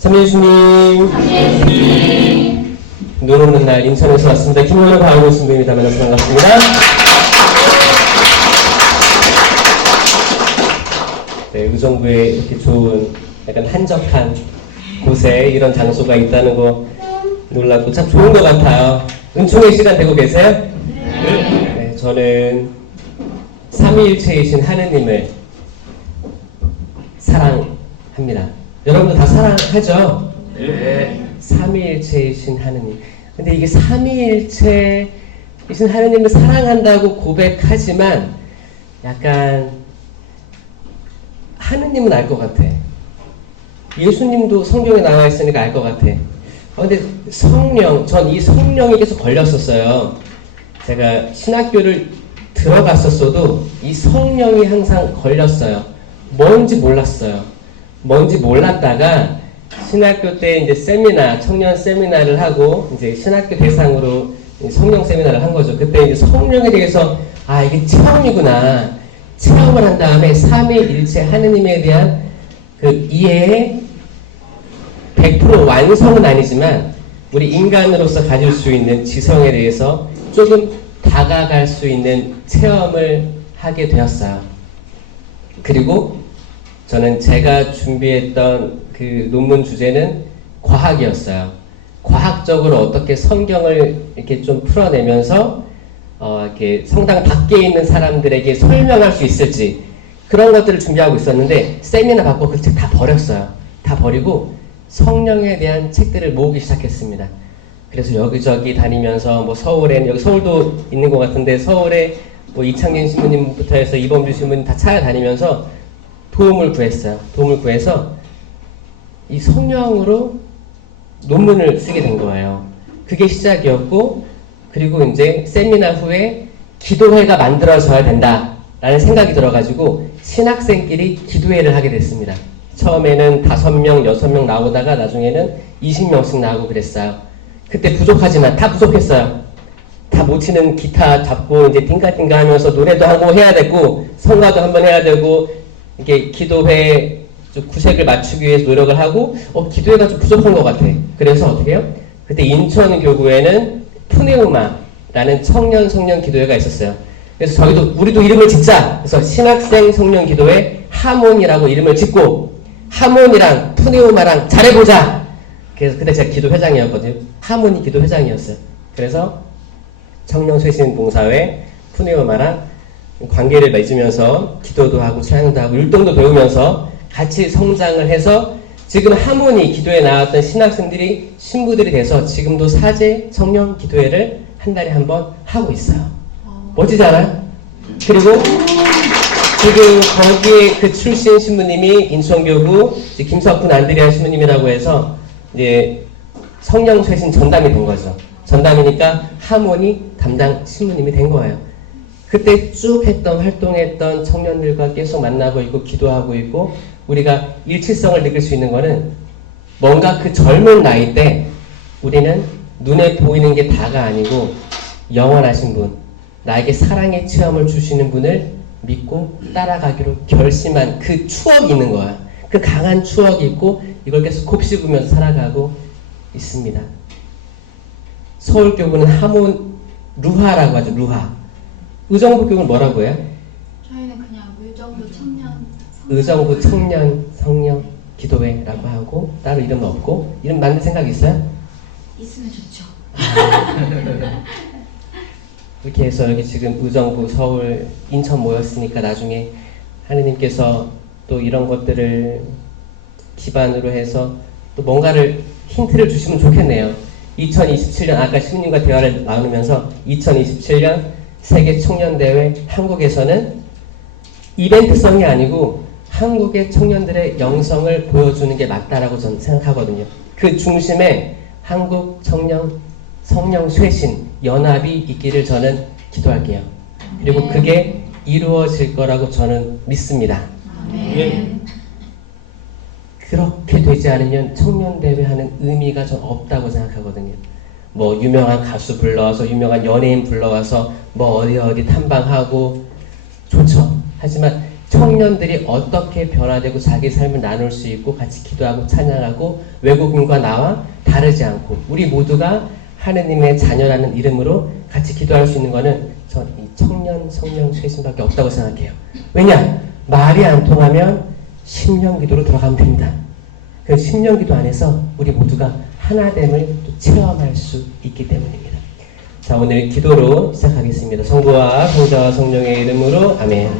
삼예수님, 눈 오는 날 인천에서 왔습니다. 김원호 바이오 신부입니다. 만나서 반갑습니다. 네, 의정부에 이렇게 좋은 약간 한적한 곳에 이런 장소가 있다는 거 놀랍고 참 좋은 것 같아요. 은총의 시간 되고 계세요? 네, 저는 삼위일체이신 하느님을 사랑합니다. 여러분도 다 사랑하죠? 네. 삼위일체이신 하느님. 근데 이게 삼위일체이신 하느님을 사랑한다고 고백하지만 약간 하느님은 알 것 같아. 예수님도 성경에 나와 있으니까 알 것 같아. 근데 성령, 전 이 성령이 계속 걸렸었어요. 제가 신학교를 들어갔었어도 이 성령이 항상 걸렸어요. 뭔지 몰랐어요. 뭔지 몰랐다가 신학교 때 이제 세미나, 청년 세미나를 하고 이제 신학교 대상으로 성령 세미나를 한 거죠. 그때 이제 성령에 대해서 이게 체험이구나. 체험을 한 다음에 삼위일체 하느님에 대한 그 이해에 100% 완성은 아니지만 우리 인간으로서 가질 수 있는 지성에 대해서 조금 다가갈 수 있는 체험을 하게 되었어요. 그리고 저는 제가 준비했던 그 논문 주제는 과학이었어요. 과학적으로 어떻게 성경을 이렇게 좀 풀어내면서 이렇게 성당 밖에 있는 사람들에게 설명할 수 있을지 그런 것들을 준비하고 있었는데 세미나 받고 그 책 다 버렸어요. 다 버리고 성령에 대한 책들을 모으기 시작했습니다. 그래서 여기저기 다니면서 뭐 서울에 여기 서울도 있는 것 같은데 서울에 뭐 이창진 신부님부터 해서 이범주 신부님 다 찾아다니면서 도움을 구했어요. 도움을 구해서 이 성령으로 논문을 쓰게 된 거예요. 그게 시작이었고 그리고 이제 세미나 후에 기도회가 만들어져야 된다라는 생각이 들어가지고 신학생끼리 기도회를 하게 됐습니다. 처음에는 5명, 6명 나오다가 나중에는 20명씩 나오고 그랬어요. 그때 부족하지만 다 부족했어요. 다 못 치는 기타 잡고 이제 띵가띵가 하면서 노래도 하고 해야 되고 성가도 한번 해야 되고 이렇게 기도회 구색을 맞추기 위해서 노력을 하고 기도회가 좀 부족한 것 같아. 그래서 어떻게 해요? 그때 인천교구에는 푸네우마라는 청년 성령 기도회가 있었어요. 그래서 우리도 이름을 짓자. 그래서 신학생 성령 기도회 하몬이라고 이름을 짓고 하몬이랑 푸네우마랑 잘해보자. 그래서 그때 제가 기도회장이었거든요. 하몬이 기도회장이었어요. 그래서 청년쇄신봉사회 푸네우마랑 관계를 맺으면서 기도도 하고 찬양도 하고 율동도 배우면서 같이 성장을 해서 지금 하모니 기도에 나왔던 신학생들이 신부들이 돼서 지금도 사제 청년 기도회를 한 달에 한 번 하고 있어요. 멋지지 않아요? 그리고 지금 거기에 그 출신 신부님이 인천교구 김석훈 안드레아 신부님이라고 해서 이제 성령쇄신 전담이 된 거죠. 전담이니까 하모니 담당 신부님이 된 거예요. 그때 쭉 활동했던 청년들과 계속 만나고 있고 기도하고 있고 우리가 일치성을 느낄 수 있는 거는 뭔가 그 젊은 나이 때 우리는 눈에 보이는 게 다가 아니고 영원하신 분, 나에게 사랑의 체험을 주시는 분을 믿고 따라가기로 결심한 그 추억이 있는 거야. 그 강한 추억이 있고 이걸 계속 곱씹으면서 살아가고 있습니다. 서울교구는 하몬 루하라고 하죠. 루하. 의정부 교구는 뭐라고 해요? 저희는 그냥 의정부 청년 성령 기도회라고 하고 따로 이름은 없고 이름 만들 생각 있어요? 있으면 좋죠. 이렇게 해서 여기 지금 의정부, 서울, 인천 모였으니까 나중에 하느님께서 또 이런 것들을 기반으로 해서 또 뭔가를 힌트를 주시면 좋겠네요. 2027년 아까 신부님과 대화를 나누면서 2027년 세계 청년대회 한국에서는 이벤트성이 아니고 한국의 청년들의 영성을 보여주는 게 맞다라고 저는 생각하거든요. 그 중심에 한국 청년 성령 쇄신 연합이 있기를 저는 기도할게요. 그리고 그게 이루어질 거라고 저는 믿습니다. 그렇게 되지 않으면 청년대회 하는 의미가 전 없다고 생각하거든요. 뭐 유명한 가수 불러와서 유명한 연예인 불러와서 뭐 어디 탐방하고 좋죠. 하지만 청년들이 어떻게 변화되고 자기 삶을 나눌 수 있고 같이 기도하고 찬양하고 외국인과 나와 다르지 않고 우리 모두가 하느님의 자녀라는 이름으로 같이 기도할 수 있는 것은 전 이 청년 성령 쇄신밖에 없다고 생각해요. 왜냐? 말이 안 통하면 심령기도로 들어가면 됩니다. 그 심령기도 안에서 우리 모두가 하나됨을 또 체험할 수 있기 때문입니다. 자, 오늘 기도로 시작하겠습니다. 성부와 성자와 성령의 이름으로 아멘.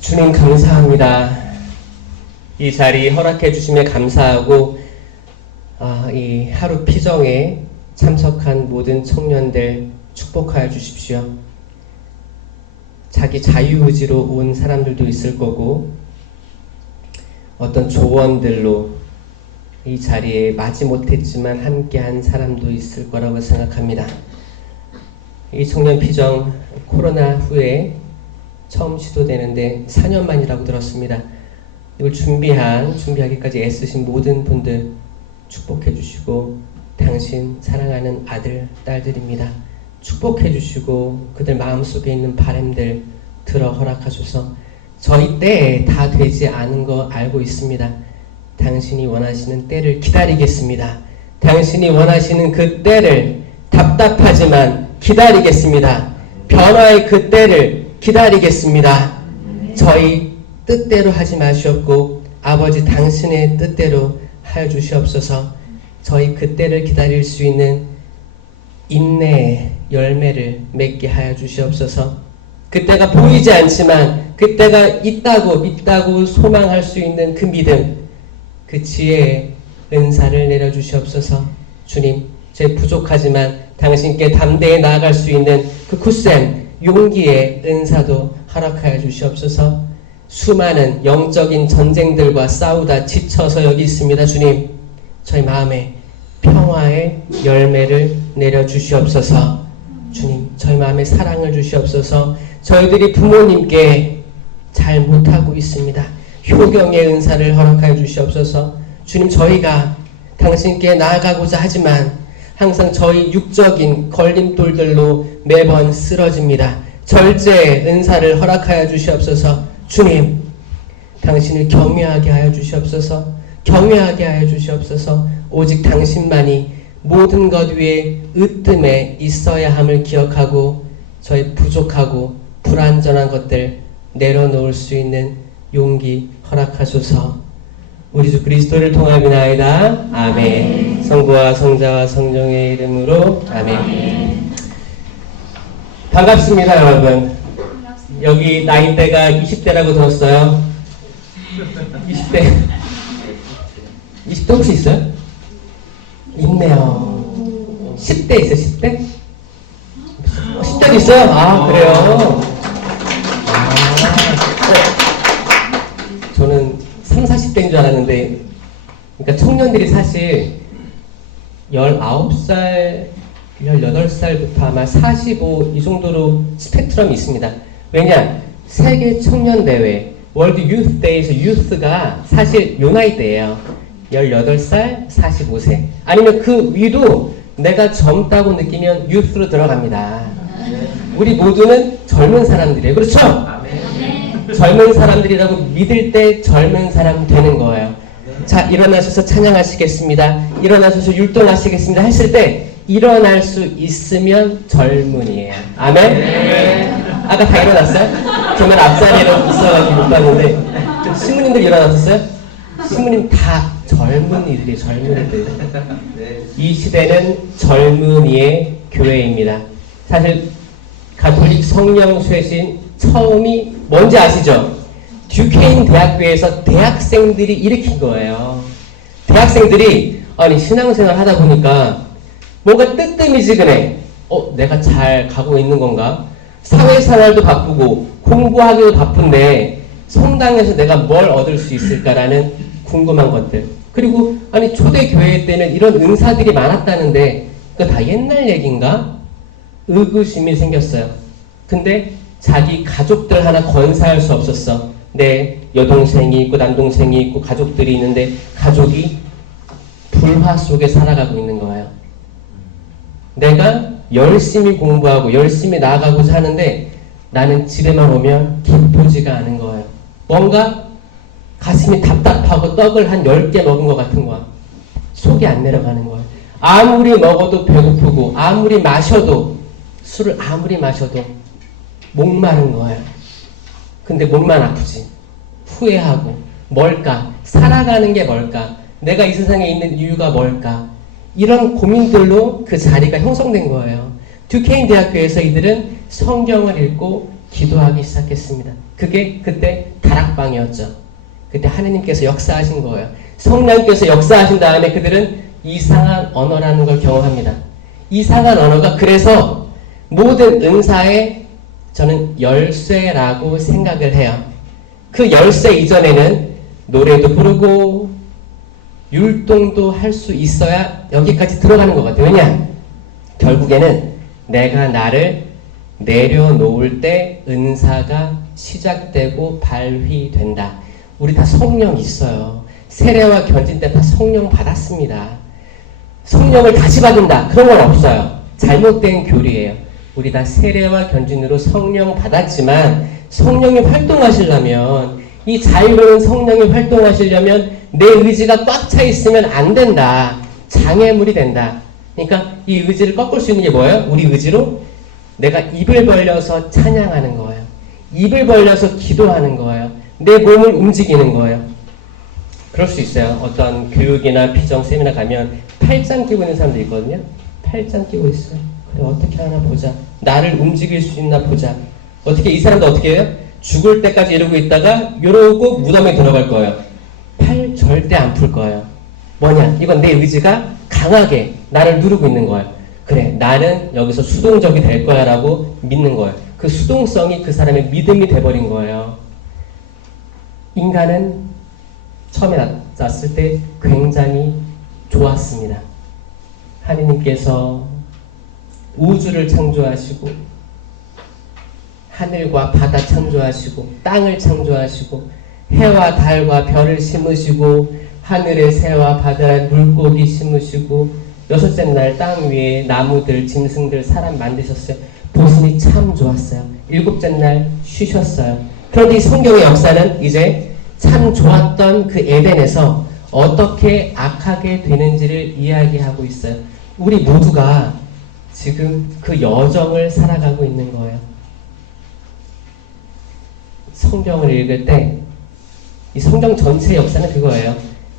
주님 감사합니다. 이 자리 허락해 주심에 감사하고 이 하루 피정에 참석한 모든 청년들 축복하여 주십시오. 자기 자유의지로 온 사람들도 있을 거고 어떤 조언들로 이 자리에 마지못했지만 함께한 사람도 있을 거라고 생각합니다. 이 청년 피정 코로나 후에 처음 시도되는데 4년 만이라고 들었습니다. 이걸 준비하기까지 애쓰신 모든 분들 축복해 주시고 당신 사랑하는 아들, 딸들입니다. 축복해 주시고 그들 마음속에 있는 바람들 들어 허락하소서. 저희 때에 다 되지 않은 거 알고 있습니다. 당신이 원하시는 때를 기다리겠습니다. 당신이 원하시는 그 때를 답답하지만 기다리겠습니다. 변화의 그 때를 기다리겠습니다. 저희 뜻대로 하지 마시옵고 아버지 당신의 뜻대로 하여 주시옵소서. 저희 그 때를 기다릴 수 있는 인내의 열매를 맺게 하여 주시옵소서. 그때가 보이지 않지만 그때가 있다고 소망할 수 있는 그 믿음, 그 지혜의 은사를 내려주시옵소서. 주님, 제 부족하지만 당신께 담대히 나아갈 수 있는 그 굳셈, 용기의 은사도 허락하여 주시옵소서. 수많은 영적인 전쟁들과 싸우다 지쳐서 여기 있습니다. 주님, 저희 마음에 평화의 열매를 내려주시옵소서. 주님, 저희 마음에 사랑을 주시옵소서. 저희들이 부모님께 잘 못하고 있습니다. 효경의 은사를 허락하여 주시옵소서. 주님, 저희가 당신께 나아가고자 하지만 항상 저희 육적인 걸림돌들로 매번 쓰러집니다. 절제의 은사를 허락하여 주시옵소서. 주님, 당신을 경외하게 하여 주시옵소서. 경외하게 하여 주시옵소서. 오직 당신만이 모든 것 위에 으뜸에 있어야 함을 기억하고 저희 부족하고 불완전한 것들 내려놓을 수 있는 용기 허락하소서. 우리 주 그리스도를 통하여나이다. 아멘. 성부와 성자와 성령의 이름으로 아멘. 반갑습니다, 여러분. 여기 나이대가 20대라고 들었어요. 20대. 20대 혹시 있어요? 있네요. 10대 있어요, 10대? 10대도 있어요? 아, 그래요? 저는 3, 40대인 줄 알았는데, 그러니까 청년들이 사실 19살, 18살부터 아마 45 이 정도로 스펙트럼이 있습니다. 왜냐? 세계 청년대회, 월드 유스 데이에서 유스가 사실 요 나이대예요. 18살, 45세. 아니면 그 위도 내가 젊다고 느끼면 유스로 들어갑니다. 우리 모두는 젊은 사람들이에요. 그렇죠? 젊은 사람들이라고 믿을 때 젊은 사람 되는 거예요. 자, 일어나셔서 찬양하시겠습니다. 일어나셔서 율동하시겠습니다. 했을 때 일어날 수 있으면 젊은이에요. 아멘? 아까 다 일어났어요? 저는 앞자리에 있어가지고 못 봤는데 신부님들 일어나셨어요? 신부님 다 젊은이들이에요. 젊은이들. 이 시대는 젊은이의 교회입니다. 사실 가톨릭 성령 쇄신 처음이 뭔지 아시죠? 듀케인 대학교에서 대학생들이 일으킨 거예요. 대학생들이 아니 신앙생활 하다 보니까 뭔가 뜨뜻미지근해. 내가 잘 가고 있는 건가? 사회생활도 바쁘고 공부하기도 바쁜데 성당에서 내가 뭘 얻을 수 있을까라는 궁금한 것들. 그리고 아니 초대교회 때는 이런 은사들이 많았다는데 그거 다 옛날 얘기인가? 의구심이 생겼어요. 근데 자기 가족들 하나 건사할 수 없었어. 내 여동생이 있고 남동생이 있고 가족들이 있는데 가족이 불화 속에 살아가고 있는 거예요. 내가 열심히 공부하고 열심히 나아가고자 하는데 나는 집에만 오면 기쁘지가 않은 거예요. 뭔가 가슴이 답답하고 떡을 한 10개 먹은 것 같은 거야. 속이 안 내려가는 거예요. 아무리 먹어도 배고프고 아무리 마셔도 술을 아무리 마셔도 목마른 거예요. 근데 몸만 아프지. 후회하고 뭘까? 살아가는 게 뭘까? 내가 이 세상에 있는 이유가 뭘까? 이런 고민들로 그 자리가 형성된 거예요. 듀케인 대학교에서 이들은 성경을 읽고 기도하기 시작했습니다. 그게 그때 다락방이었죠. 그때 하느님께서 역사하신 거예요. 성령께서 역사하신 다음에 그들은 이상한 언어라는 걸 경험합니다. 이상한 언어가 그래서 모든 은사의 저는 열쇠라고 생각을 해요. 그 열쇠 이전에는 노래도 부르고 율동도 할 수 있어야 여기까지 들어가는 것 같아요. 왜냐? 결국에는 내가 나를 내려놓을 때 은사가 시작되고 발휘된다. 우리 다 성령 있어요. 세례와 견진 때 다 성령 받았습니다. 성령을 다시 받는다. 그런 건 없어요. 잘못된 교리예요. 우리 다 세례와 견진으로 성령 받았지만 성령이 활동하시려면 이 자유로운 성령이 활동하시려면 내 의지가 꽉 차 있으면 안 된다. 장애물이 된다. 그러니까 이 의지를 꺾을 수 있는 게 뭐예요? 우리 의지로 내가 입을 벌려서 찬양하는 거예요. 입을 벌려서 기도하는 거예요. 내 몸을 움직이는 거예요. 그럴 수 있어요. 어떤 교육이나 피정 세미나 가면 팔짱 끼고 있는 사람도 있거든요. 팔짱 끼고 있어요. 그래 어떻게 하나 보자. 나를 움직일 수 있나 보자. 어떻게 이 사람도 어떻게 해요? 죽을 때까지 이러고 있다가 이러고 무덤에 들어갈 거예요. 팔 절대 안 풀 거예요. 뭐냐? 이건 내 의지가 강하게 나를 누르고 있는 거예요. 그래 나는 여기서 수동적이 될 거야 라고 믿는 거예요. 그 수동성이 그 사람의 믿음이 돼버린 거예요. 인간은 처음에 났을 때 굉장히 좋았습니다. 하느님께서 우주를 창조하시고 하늘과 바다 창조하시고 땅을 창조하시고 해와 달과 별을 심으시고 하늘의 새와 바다의 물고기 심으시고 여섯째 날 땅 위에 나무들, 짐승들, 사람 만드셨어요. 보시니 참 좋았어요. 일곱째 날 쉬셨어요. 그런데 이 성경의 역사는 이제 참 좋았던 그 에덴에서 어떻게 악하게 되는지를 이야기하고 있어요. 우리 모두가 지금 그 여정을 살아가고 있는 거예요. 성경을 읽을 때 이 성경 전체 역사는 그거예요.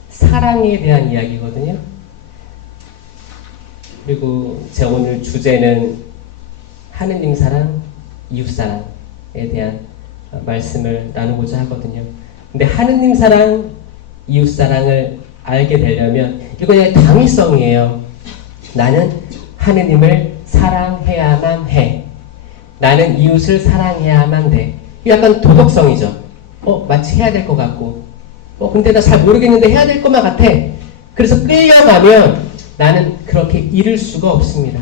사랑에 대한 이야기거든요. 그리고 제 오늘 주제는 하느님 사랑, 이웃 사랑에 대한 말씀을 나누고자 하거든요. 근데 하느님 사랑, 이웃 사랑을 알게 되려면 이거 당위성이에요. 나는 하느님을 사랑해야만 해. 나는 이웃을 사랑해야만 돼. 약간 도덕성이죠. 마치 해야 될 것 같고 근데 나 잘 모르겠는데 해야 될 것만 같아. 그래서 끌려가면 나는 그렇게 이룰 수가 없습니다.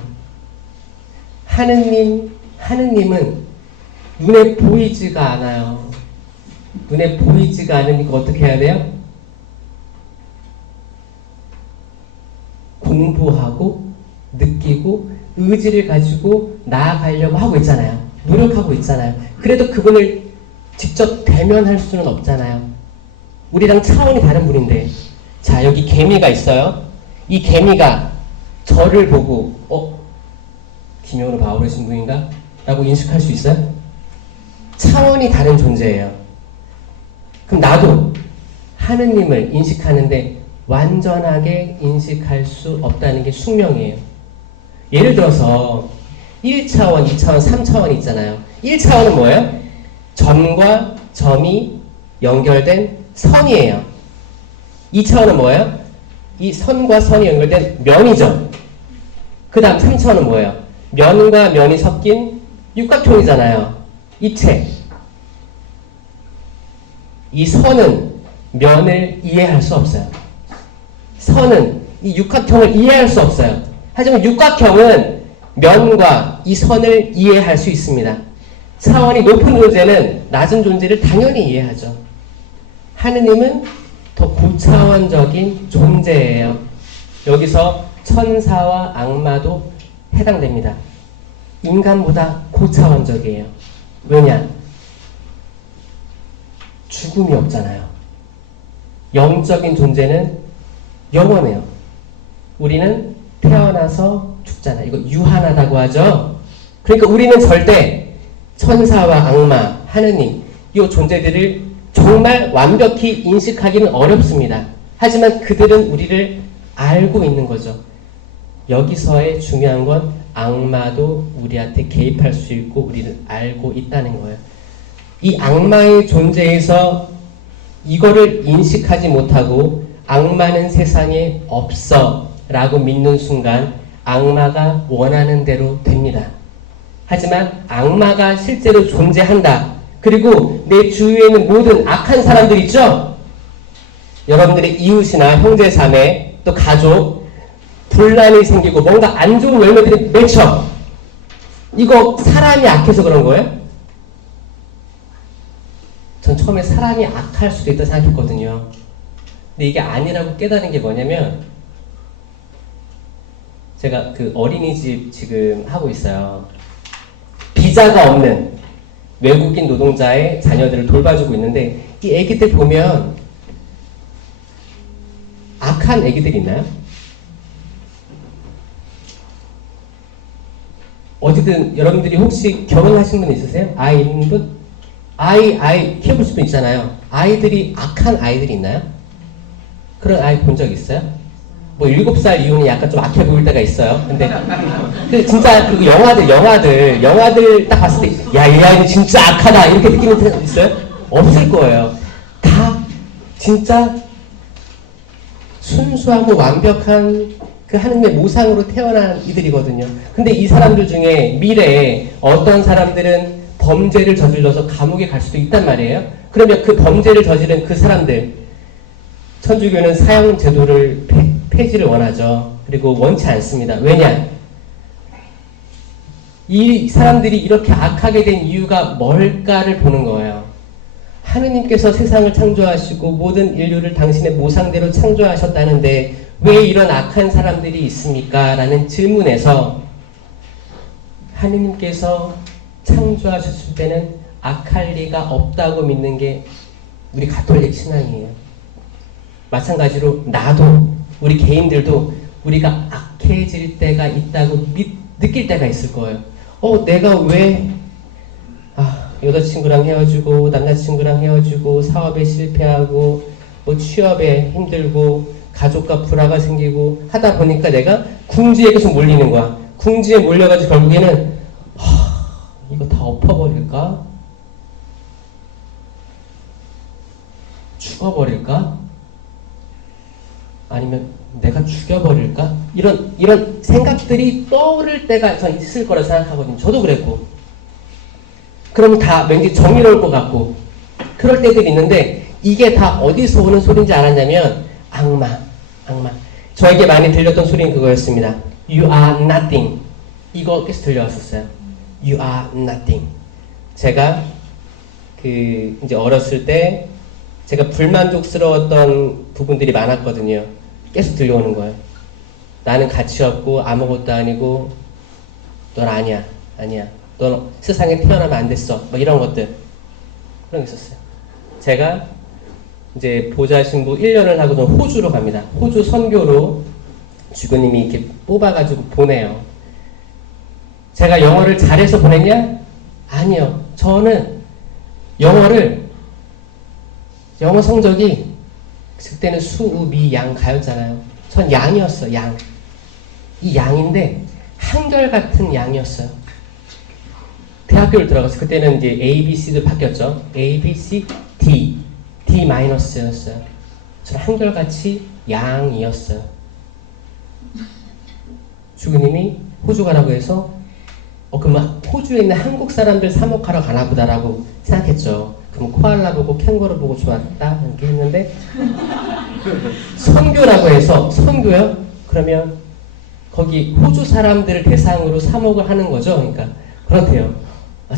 하느님은 눈에 보이지가 않아요. 눈에 보이지가 않으니까 어떻게 해야 돼요? 공부하고 느끼고 의지를 가지고 나아가려고 하고 있잖아요. 노력하고 있잖아요. 그래도 그분을 직접 대면할 수는 없잖아요. 우리랑 차원이 다른 분인데 자 여기 개미가 있어요. 이 개미가 저를 보고 김영으로 바울이신 분인가? 라고 인식할 수 있어요? 차원이 다른 존재예요. 그럼 나도 하느님을 인식하는데 완전하게 인식할 수 없다는 게 숙명이에요. 예를 들어서 1차원, 2차원, 3차원 있잖아요. 1차원은 뭐예요? 점과 점이 연결된 선이에요. 2차원은 뭐예요? 이 선과 선이 연결된 면이죠. 그 다음 3차원은 뭐예요? 면과 면이 섞인 육각형이잖아요. 입체. 이 선은 면을 이해할 수 없어요. 선은 이 육각형을 이해할 수 없어요. 하지만 육각형은 면과 이 선을 이해할 수 있습니다. 차원이 높은 존재는 낮은 존재를 당연히 이해하죠. 하느님은 더 고차원적인 존재예요. 여기서 천사와 악마도 해당됩니다. 인간보다 고차원적이에요. 왜냐? 죽음이 없잖아요. 영적인 존재는 영원해요. 우리는 태어나서 죽잖아요. 이거 유한하다고 하죠. 그러니까 우리는 절대 천사와 악마, 하느님 이 존재들을 정말 완벽히 인식하기는 어렵습니다. 하지만 그들은 우리를 알고 있는 거죠. 여기서의 중요한 건 악마도 우리한테 개입할 수 있고 우리를 알고 있다는 거예요. 이 악마의 존재에서 이거를 인식하지 못하고 악마는 세상에 없어 라고 믿는 순간 악마가 원하는 대로 됩니다. 하지만 악마가 실제로 존재한다. 그리고 내 주위에 있는 모든 악한 사람들 있죠? 여러분들의 이웃이나 형제 자매 또 가족 분란이 생기고 뭔가 안 좋은 열매들이 맺혀. 이거 사람이 악해서 그런 거예요? 전 처음에 사람이 악할 수도 있다 생각했거든요. 근데 이게 아니라고 깨달은 게 뭐냐면 제가 그 어린이집 지금 하고 있어요. 비자가 없는 외국인 노동자의 자녀들을 돌봐주고 있는데 이 애기들 보면 악한 애기들 있나요? 어디든 여러분들이 혹시 결혼하신 분 있으세요? 아이 있는 분? 아이 키워볼 분 있잖아요. 아이들이 악한 아이들이 있나요? 그런 아이 본 적 있어요? 뭐 7살 이후는 약간 좀 악해 보일 때가 있어요. 근데 진짜 그 영화들 딱 봤을 때 야, 이 아이는 진짜 악하다 이렇게 느끼는 사람 있어요? 없을 거예요. 다 진짜 순수하고 완벽한 그 하느님의 모상으로 태어난 이들이거든요. 근데 이 사람들 중에 미래에 어떤 사람들은 범죄를 저질러서 감옥에 갈 수도 있단 말이에요. 그러면 그 범죄를 저지른 그 사람들, 천주교는 사형 제도를 폐지를 원하죠. 그리고 원치 않습니다. 왜냐? 이 사람들이 이렇게 악하게 된 이유가 뭘까를 보는 거예요. 하느님께서 세상을 창조하시고 모든 인류를 당신의 모상대로 창조하셨다는데 왜 이런 악한 사람들이 있습니까? 라는 질문에서 하느님께서 창조하셨을 때는 악할 리가 없다고 믿는 게 우리 가톨릭 신앙이에요. 마찬가지로 나도 우리 개인들도 우리가 악해질 때가 있다고 느낄 때가 있을 거예요. 내가 왜 여자친구랑 헤어지고 남자친구랑 헤어지고 사업에 실패하고 뭐 취업에 힘들고 가족과 불화가 생기고 하다 보니까 내가 궁지에 계속 몰리는 거야. 궁지에 몰려가지고 결국에는 이거 다 엎어버릴까? 죽어버릴까? 아니면 내가 죽여버릴까? 이런 생각들이 떠오를 때가 전 있을 거라 생각하거든요. 저도 그랬고. 그럼 다 왠지 정의로울 것 같고 그럴 때들이 있는데 이게 다 어디서 오는 소리인지 알았냐면 악마. 저에게 많이 들렸던 소리는 그거였습니다. You are nothing. 이거 계속 들려왔었어요. You are nothing. 제가 이제 어렸을 때 제가 불만족스러웠던 부분들이 많았거든요. 계속 들려오는 거예요. 나는 가치 없고 아무것도 아니고 넌 아니야. 넌 세상에 태어나면 안 됐어. 뭐 이런 것들. 그런 게 있었어요. 제가 이제 보좌 신부 1년을 하고 전 호주로 갑니다. 호주 선교로 주교님이 이렇게 뽑아가지고 보내요. 제가 영어를 잘해서 보냈냐? 아니요. 저는 영어 성적이 그때는 수, 우, 미, 양 가였잖아요. 전 양이었어. 양. 이 양인데 한결같은 양이었어요. 대학교를 들어가서 그때는 이제 A, B, C도 바뀌었죠. A, B, C, D. D 마이너스였어요. 저는 한결같이 양이었어요. 주교님이 호주 가라고 해서 그럼 호주에 있는 한국 사람들 사목하러 가나 보다라고 생각했죠. 그럼 코알라 보고 캥거루 보고 좋았다 이렇게 했는데 선교라고 해서 선교요? 그러면 거기 호주 사람들을 대상으로 사목을 하는 거죠. 그러니까 그렇대요.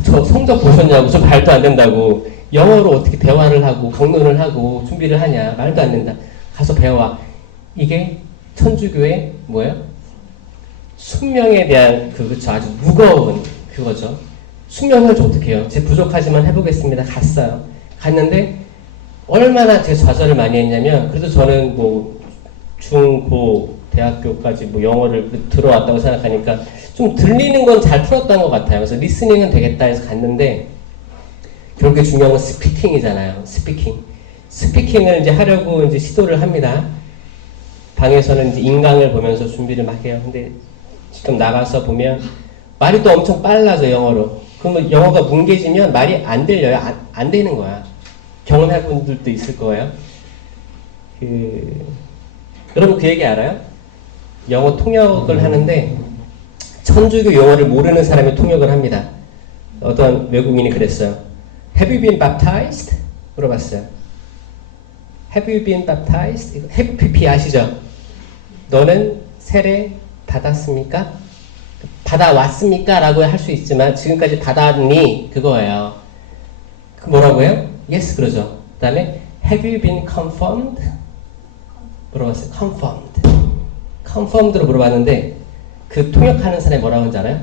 저 성적 보셨냐고. 저 말도 안 된다고. 영어로 어떻게 대화를 하고 강론을 하고 준비를 하냐. 말도 안 된다. 가서 배워와. 이게 천주교의 뭐예요? 숙명에 대한 그쵸 아주 무거운 그거죠. 숙명을 어떻게 해요? 제 부족하지만 해보겠습니다. 갔어요. 갔는데 얼마나 제가 좌절을 많이 했냐면, 그래도 저는 뭐 중, 고, 대학교까지 뭐 영어를 들어왔다고 생각하니까 좀 들리는 건 잘 풀었던 것 같아요. 그래서 리스닝은 되겠다 해서 갔는데, 결국에 중요한 건 스피킹이잖아요. 스피킹을 이제 하려고 이제 시도를 합니다. 방에서는 이제 인강을 보면서 준비를 막 해요. 근데 지금 나가서 보면 말이 또 엄청 빨라져, 영어로. 그러면 영어가 뭉개지면 말이 안 들려요. 안 되는 거야. 경험해 본 분들도 있을 거예요. 여러분 그 얘기 알아요? 영어 통역을 하는데 천주교 용어를 모르는 사람이 통역을 합니다. 어떤 외국인이 그랬어요. Have you been baptized? 물어봤어요. Have you been baptized? Have PP 아시죠? 너는 세례 받았습니까? 받아왔습니까? 라고 할 수 있지만 지금까지 받았니? 그거예요. 그 뭐라고요? Yes 그러죠. 그 다음에 Have you been confirmed? 물어봤어요. confirmed로 물어봤는데 그 통역하는 사람이 뭐라고 하는지 알아요?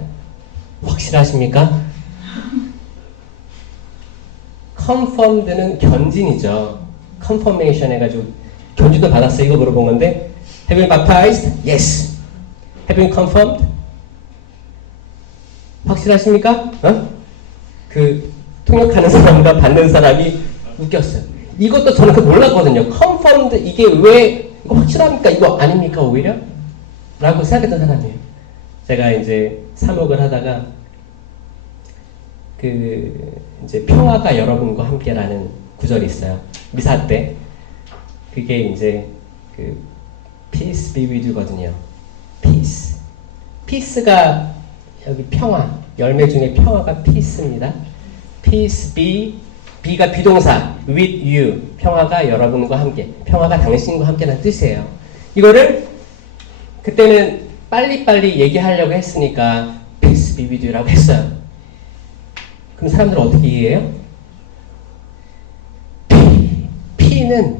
확실하십니까? confirmed는 견진이죠. confirmation 해가지고 견진도 받았어요. 이거 물어본 건데 Have you been baptized? Yes. Have you been confirmed? 확실하십니까? 그 통역하는 사람과 받는 사람이 웃겼어요. 이것도 저는 그 몰랐거든요. confirmed 이게 왜 이거 확실합니까? 이거 아닙니까? 오히려? 라고 생각했던 사람이에요. 제가 이제 사목을 하다가 이제 평화가 여러분과 함께라는 구절이 있어요. 미사 때 그게 이제 peace be with you거든요. peace가 여기 평화, 열매 중에 평화가 peace입니다. peace be가 비동사, with you, 평화가 여러분과 함께, 평화가 당신과 함께라는 뜻이에요. 이거를 그때는 빨리빨리 얘기하려고 했으니까 peace be with you라고 했어요. 그럼 사람들은 어떻게 이해해요? P는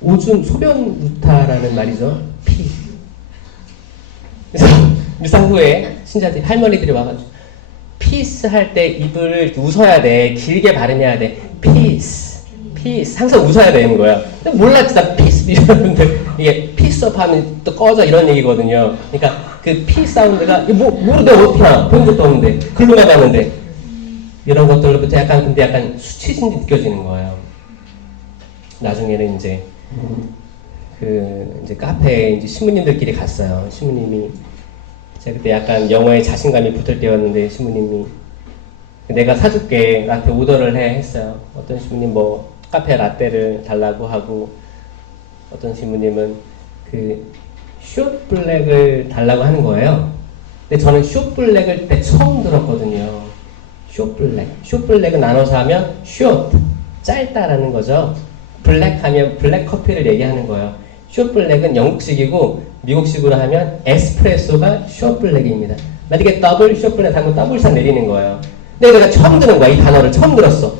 오줌, 소변 누타라는 말이죠. P. 그래서 미사 후에 신자들이, 할머니들이 와가지고 peace 할 때 입을 웃어야 돼. 길게 발음해야 돼. peace. 항상 웃어야 되는 거야. 근데 몰랐지. 나 peace 이러는데 이게 peace up 하면 또 꺼져 이런 얘기거든요. 그러니까 그 P 사운드가 모르대 어떻게 나 본 적도 없는데 글로만 가는데 이런 것들로부터 약간 수치심이 느껴지는 거예요. 나중에는 이제 이제 카페에 이제 신부님들끼리 갔어요. 신부님이 제가 그때 약간 영어에 자신감이 붙을 때였는데 신부님이 내가 사줄게 나한테 오더를 했어요. 어떤 신부님 뭐 카페 라떼를 달라고 하고 어떤 신부님은 숏블랙을 달라고 하는 거예요. 근데 저는 숏블랙을 그때 처음 들었거든요. 숏블랙은 나눠서 하면 숏 짧다라는 거죠. 블랙 하면 블랙 커피를 얘기하는 거예요. 숏블랙은 영국식이고 미국식으로 하면 에스프레소가 숏블랙입니다. 만약에 더블 숏블랙 하면 더블샷 내리는 거예요. 근데 내가 처음 듣는 거야. 이 단어를 처음 들었어.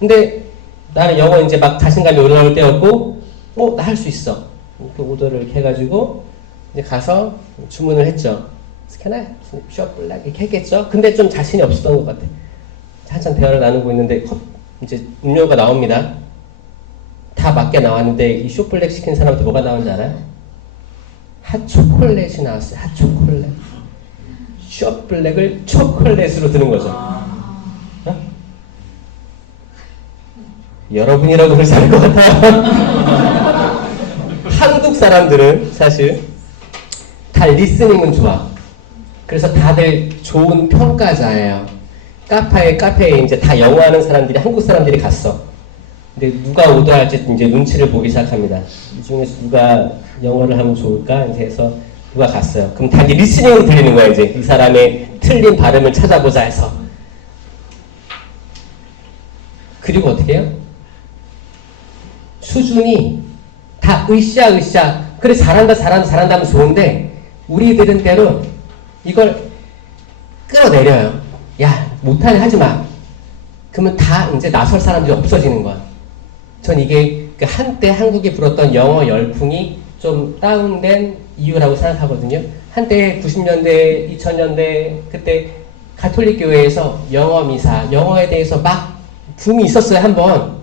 근데 나는 영어 이제 막 자신감이 올라올 때였고 나 할 수 있어. 그 오더를 이렇게 해가지고 이제 가서 주문을 했죠. Can I 숏블랙 이렇게 했겠죠. 근데 좀 자신이 없었던 것 같아. 한참 대화를 나누고 있는데 이제 음료가 나옵니다. 다 맞게 나왔는데 이 숏블랙 시킨 사람한테 뭐가 나오는지 알아요? 핫초콜릿이 나왔어요. 핫초콜릿. 숏블랙을 초콜릿으로 드는 거죠. 여러분이라고 그러지 않을 것 같아요. 한국 사람들은 사실 다 리스닝은 좋아. 그래서 다들 좋은 평가자예요. 카페에 이제 다 영어 하는 사람들이 한국 사람들이 갔어. 근데 누가 오더할지 이제 눈치를 보기 시작합니다. 이 중에서 누가 영어를 하면 좋을까? 이제 해서 누가 갔어요. 그럼 다 이제 리스닝으로 들리는 거야, 이제. 이 사람의 틀린 발음을 찾아보자 해서. 그리고 어떻게 해요? 수준이 다 으쌰. 그래, 잘한다 하면 좋은데, 우리들은 때로 이걸 끌어내려요. 야, 못하네, 하지 마. 그러면 다 이제 나설 사람들이 없어지는 거야. 전 이게 한때 한국이 불었던 영어 열풍이 좀 다운된 이유라고 생각하거든요. 한때 90년대, 2000년대 그때 가톨릭 교회에서 영어 미사, 영어에 대해서 막 붐이 있었어요, 한번.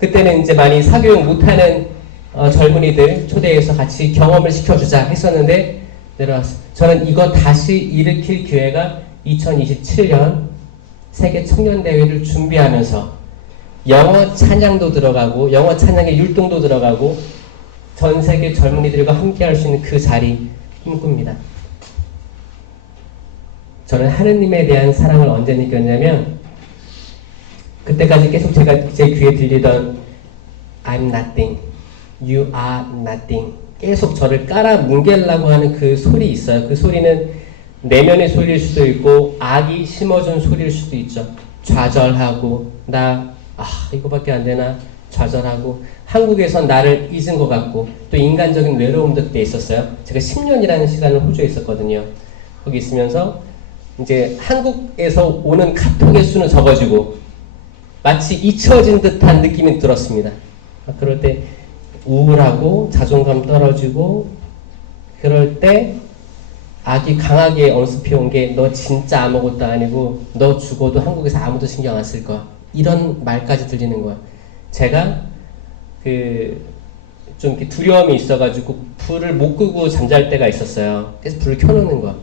그때는 이제 많이 사교육 못하는 젊은이들 초대해서 같이 경험을 시켜주자 했었는데 내려왔어요. 저는 이거 다시 일으킬 기회가 2027년 세계 청년대회를 준비하면서 영어 찬양도 들어가고 영어 찬양의 율동도 들어가고 전 세계 젊은이들과 함께 할 수 있는 그 자리 꿈꿉니다. 저는 하느님에 대한 사랑을 언제 느꼈냐면 그때까지 계속 제가 제 귀에 들리던 I'm nothing, you are nothing 계속 저를 깔아 뭉개려고 하는 그 소리 있어요. 그 소리는 내면의 소리일 수도 있고 악이 심어준 소리일 수도 있죠. 좌절하고 이거밖에 안 되나 좌절하고 한국에선 나를 잊은 것 같고 또 인간적인 외로움도 그때 있었어요. 제가 10년이라는 시간을 호주에 있었거든요. 거기 있으면서 이제 한국에서 오는 카톡의 수는 적어지고 마치 잊혀진 듯한 느낌이 들었습니다. 그럴 때 우울하고 자존감 떨어지고 그럴 때 악이 강하게 언습해온 게 너 진짜 아무것도 아니고 너 죽어도 한국에서 아무도 신경 안 쓸 거야. 이런 말까지 들리는 거야. 제가 좀 이렇게 두려움이 있어가지고 불을 못 끄고 잠잘 때가 있었어요. 그래서 불을 켜놓는 거야.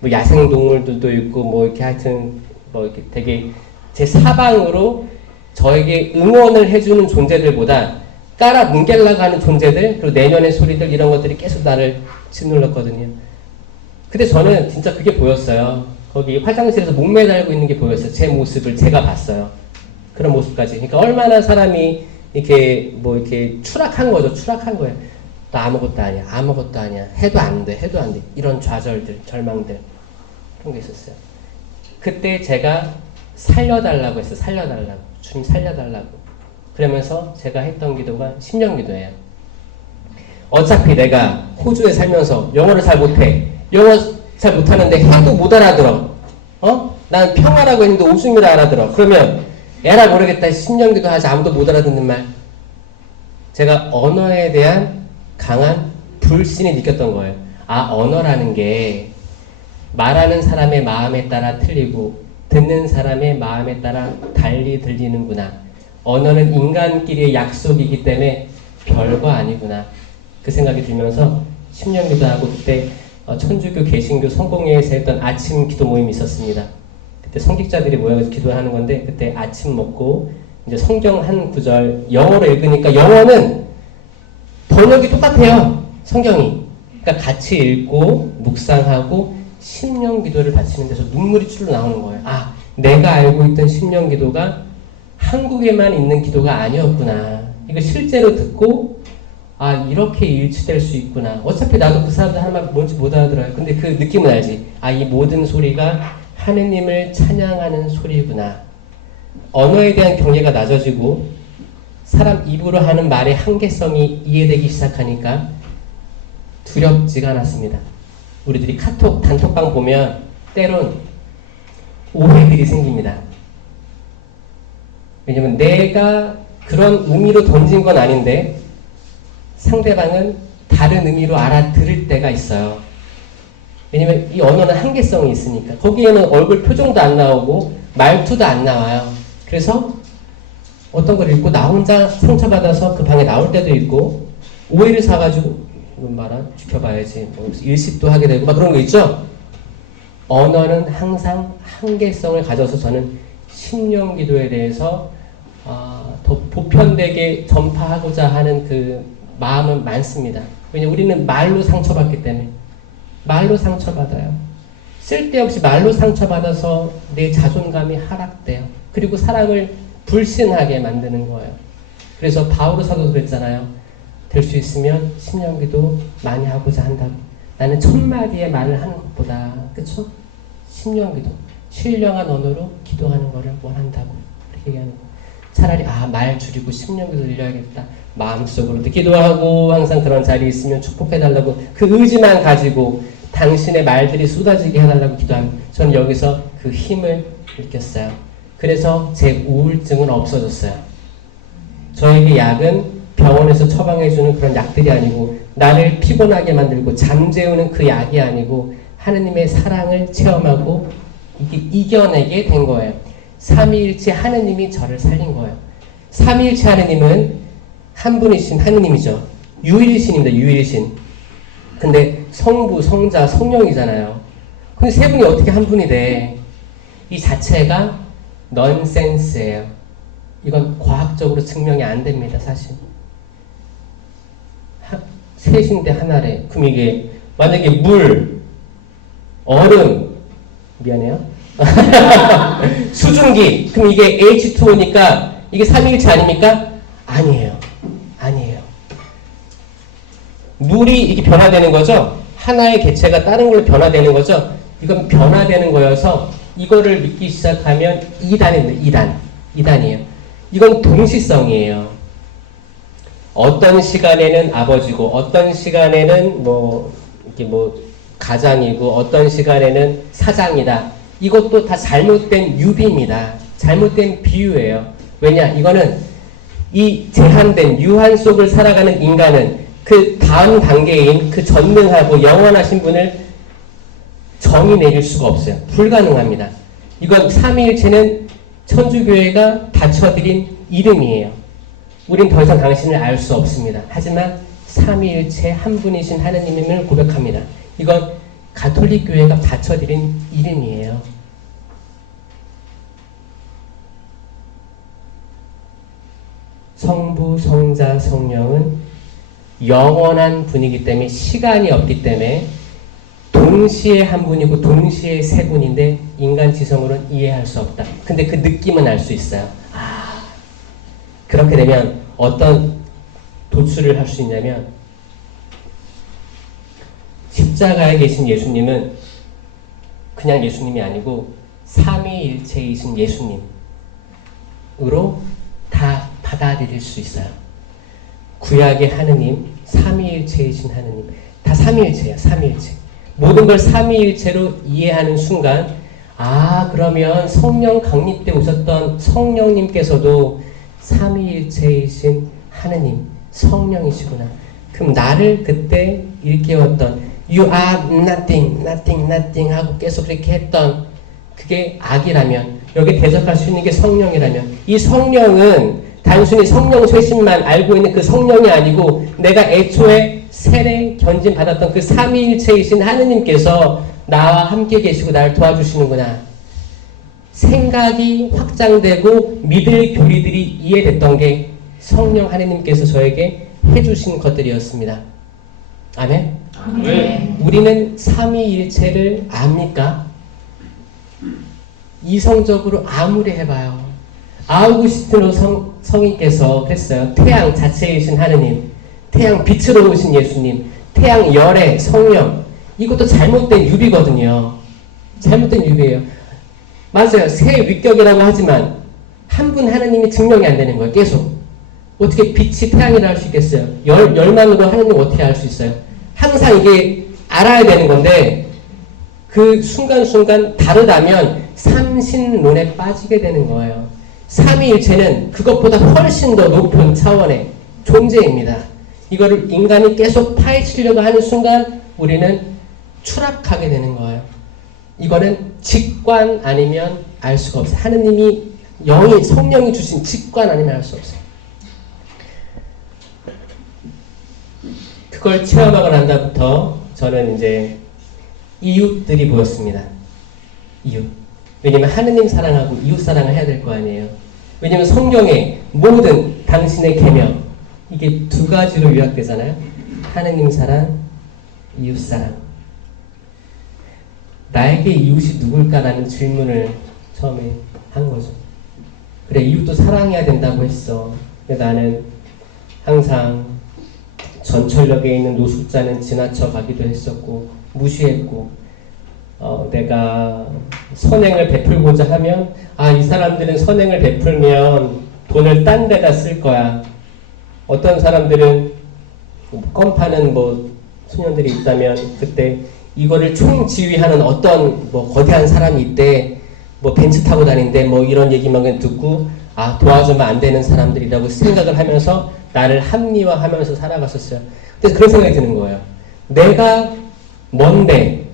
뭐 야생 동물들도 있고 뭐 이렇게 하여튼 뭐 이렇게 되게 제 사방으로 저에게 응원을 해주는 존재들보다 깔아 뭉갤라고 하는 존재들 그리고 내면의 소리들 이런 것들이 계속 나를 짓눌렀거든요. 근데 저는 진짜 그게 보였어요. 거기 화장실에서 목 매달고 있는 게 보였어요. 제 모습을 제가 봤어요. 그런 모습까지. 그러니까 얼마나 사람이 이렇게 뭐 이렇게 추락한 거죠. 추락한 거예요. 나 아무것도 아니야. 아무것도 아니야. 해도 안 돼. 해도 안 돼. 이런 좌절들, 절망들 그런 게 있었어요. 그때 제가 살려달라고 했어요. 살려달라고. 주님 살려달라고. 그러면서 제가 했던 기도가 심령 기도예요. 어차피 내가 호주에 살면서 영어를 잘 못해. 영어 잘 못하는데 해도 못 알아들어. 난 평화라고 했는데 웃음이라 알아들어. 그러면 에라 모르겠다. 심령 기도하지 아무도 못 알아듣는 말. 제가 언어에 대한 강한 불신이 느꼈던 거예요. 언어라는 게 말하는 사람의 마음에 따라 틀리고 듣는 사람의 마음에 따라 달리 들리는구나. 언어는 인간끼리의 약속이기 때문에 별거 아니구나. 그 생각이 들면서 심령 기도하고 그때 천주교, 개신교, 성공회에서 했던 아침 기도 모임이 있었습니다. 그때 성직자들이 모여서 기도하는 건데 그때 아침 먹고 이제 성경 한 구절 영어로 읽으니까 영어는 번역이 똑같아요. 성경이. 그러니까 같이 읽고 묵상하고 심령 기도를 바치는 데서 눈물이 줄로 나오는 거예요. 내가 알고 있던 심령 기도가 한국에만 있는 기도가 아니었구나. 이거 실제로 듣고 이렇게 일치될 수 있구나. 어차피 나도 그 사람들 하는 말 뭔지 못 알아들어요. 근데 그 느낌은 알지. 이 모든 소리가 하느님을 찬양하는 소리구나. 언어에 대한 경계가 낮아지고 사람 입으로 하는 말의 한계성이 이해되기 시작하니까 두렵지가 않았습니다. 우리들이 카톡 단톡방 보면 때론 오해들이 생깁니다. 왜냐면 내가 그런 의미로 던진 건 아닌데 상대방은 다른 의미로 알아들을 때가 있어요. 왜냐면 이 언어는 한계성이 있으니까. 거기에는 얼굴 표정도 안 나오고 말투도 안 나와요. 그래서 어떤 걸 읽고 나 혼자 상처받아서 그 방에 나올 때도 있고 오해를 사가지고 이건 말아 지켜봐야지 뭐 일식도 하게 되고 막 그런 거 있죠. 언어는 항상 한계성을 가져서 저는 심령 기도에 대해서 더 보편되게 전파하고자 하는 그 마음은 많습니다. 왜냐면 우리는 말로 상처받기 때문에. 말로 상처받아요. 쓸데없이 말로 상처받아서 내 자존감이 하락돼요. 그리고 사람을 불신하게 만드는 거예요. 그래서 바오로 사도도 그랬잖아요. 될 수 있으면 심령기도 많이 하고자 한다고. 나는 1000마디의 말을 하는 것보다 그쵸? 심령기도 신령한 언어로 기도하는 것을 원한다고 그렇게 얘기하는 거예요. 차라리 말 줄이고 심령기도 늘려야겠다. 마음속으로도 기도하고 항상 그런 자리에 있으면 축복해달라고 그 의지만 가지고 당신의 말들이 쏟아지게 해달라고 기도하면 저는 여기서 그 힘을 느꼈어요. 그래서 제 우울증은 없어졌어요. 저에게 약은 병원에서 처방해주는 그런 약들이 아니고 나를 피곤하게 만들고 잠재우는 그 약이 아니고 하느님의 사랑을 체험하고 이게 이겨내게 된 거예요. 삼위일체 하느님이 저를 살린 거예요. 삼위일체 하느님은 한 분이신 하느님이죠. 유일신입니다. 유일신. 근데 성부, 성자, 성령이잖아요. 근데 세 분이 어떻게 한 분이 돼? 이 자체가 넌센스예요. 이건 과학적으로 증명이 안 됩니다. 사실. 셋인데 하나래. 그럼 이게 만약에 물, 얼음, 미안해요. 수증기. 그럼 이게 H2O니까 이게 삼위일체 아닙니까? 아니에요. 아니에요. 물이 이게 변화되는 거죠? 하나의 개체가 다른 걸로 변화되는 거죠? 이건 변화되는 거여서 이거를 믿기 시작하면 2단입니다. 2단이에요. 이건 동시성이에요. 어떤 시간에는 아버지고, 어떤 시간에는 이렇게 가장이고, 어떤 시간에는 사장이다. 이것도 다 잘못된 유비입니다. 잘못된 비유예요. 왜냐? 이거는 이 제한된 유한 속을 살아가는 인간은 그 다음 단계인 그 전능하고 영원하신 분을 정의 내릴 수가 없어요. 불가능합니다. 이건 삼위일체는 천주교회가 바쳐드린 이름이에요. 우린 더 이상 당신을 알 수 없습니다. 하지만 삼위일체 한 분이신 하느님임을 고백합니다. 이건 가톨릭 교회가 바쳐드린 이름이에요. 성부, 성자, 성령은 영원한 분이기 때문에 시간이 없기 때문에 동시에 한 분이고 동시에 세 분인데 인간 지성으로는 이해할 수 없다. 근데 그 느낌은 알 수 있어요. 그렇게 되면 어떤 도출을 할 수 있냐면 십자가에 계신 예수님은 그냥 예수님이 아니고 삼위일체이신 예수님으로 다 받아들일 수 있어요. 구약의 하느님, 삼위일체이신 하느님, 다 삼위일체예요. 삼위일체. 모든 걸 삼위일체로 이해하는 순간, 그러면 성령 강림 때 오셨던 성령님께서도 삼위일체이신 하느님, 성령이시구나. 그럼 나를 그때 일깨웠던 You are nothing, nothing, nothing 하고 계속 그렇게 했던 그게 악이라면, 여기 대적할 수 있는 게 성령이라면, 이 성령은 단순히 성령 쇄신만 알고 있는 그 성령이 아니고 내가 애초에 세례 견진 받았던 그 삼위일체이신 하느님께서 나와 함께 계시고 나를 도와주시는구나. 생각이 확장되고 믿을 교리들이 이해됐던 게 성령 하느님께서 저에게 해주신 것들이었습니다. 아멘? 네. 우리는 삼위일체를 압니까? 이성적으로 아무리 해봐요. 아우구스티노 성인께서 그랬어요. 태양 자체이신 하느님, 태양 빛으로 오신 예수님, 태양 열의 성령, 이것도 잘못된 유비거든요. 잘못된 유비예요. 맞아요. 새 위격이라고 하지만 한 분 하느님이 증명이 안 되는 거예요. 계속. 어떻게 빛이 태양이라 할 수 있겠어요? 열만으로 하느님 어떻게 알 수 있어요? 항상 이게 알아야 되는 건데 그 순간순간 다르다면 삼신론에 빠지게 되는 거예요. 삼위일체는 그것보다 훨씬 더 높은 차원의 존재입니다. 이거를 인간이 계속 파헤치려고 하는 순간 우리는 추락하게 되는 거예요. 이거는 직관 아니면 알 수가 없어요. 하느님이 영이 성령이 주신 직관 아니면 알 수 없어요. 그걸 체험하고 난 다음부터 저는 이제 이웃들이 보였습니다. 이웃. 왜냐면 하느님 사랑하고 이웃 사랑을 해야 될 거 아니에요. 왜냐면 성경에 모든 당신의 계명 이게 두 가지로 요약되잖아요. 하느님 사랑, 이웃 사랑. 나에게 이웃이 누굴까라는 질문을 처음에 한 거죠. 그래, 이웃도 사랑해야 된다고 했어. 근데 나는 항상 전철역에 있는 노숙자는 지나쳐 가기도 했었고 무시했고 내가 선행을 베풀고자 하면 이 사람들은 선행을 베풀면 돈을 딴 데다 쓸 거야. 어떤 사람들은 껌 파는 소년들이 있다면 그때 이거를 총지휘하는 어떤 거대한 사람이 있대. 벤츠 타고 다닌대. 이런 얘기만 듣고 도와주면 안 되는 사람들이라고 생각을 하면서 나를 합리화하면서 살아갔었어요. 그래서 그런 생각이 드는 거예요. 내가 뭔데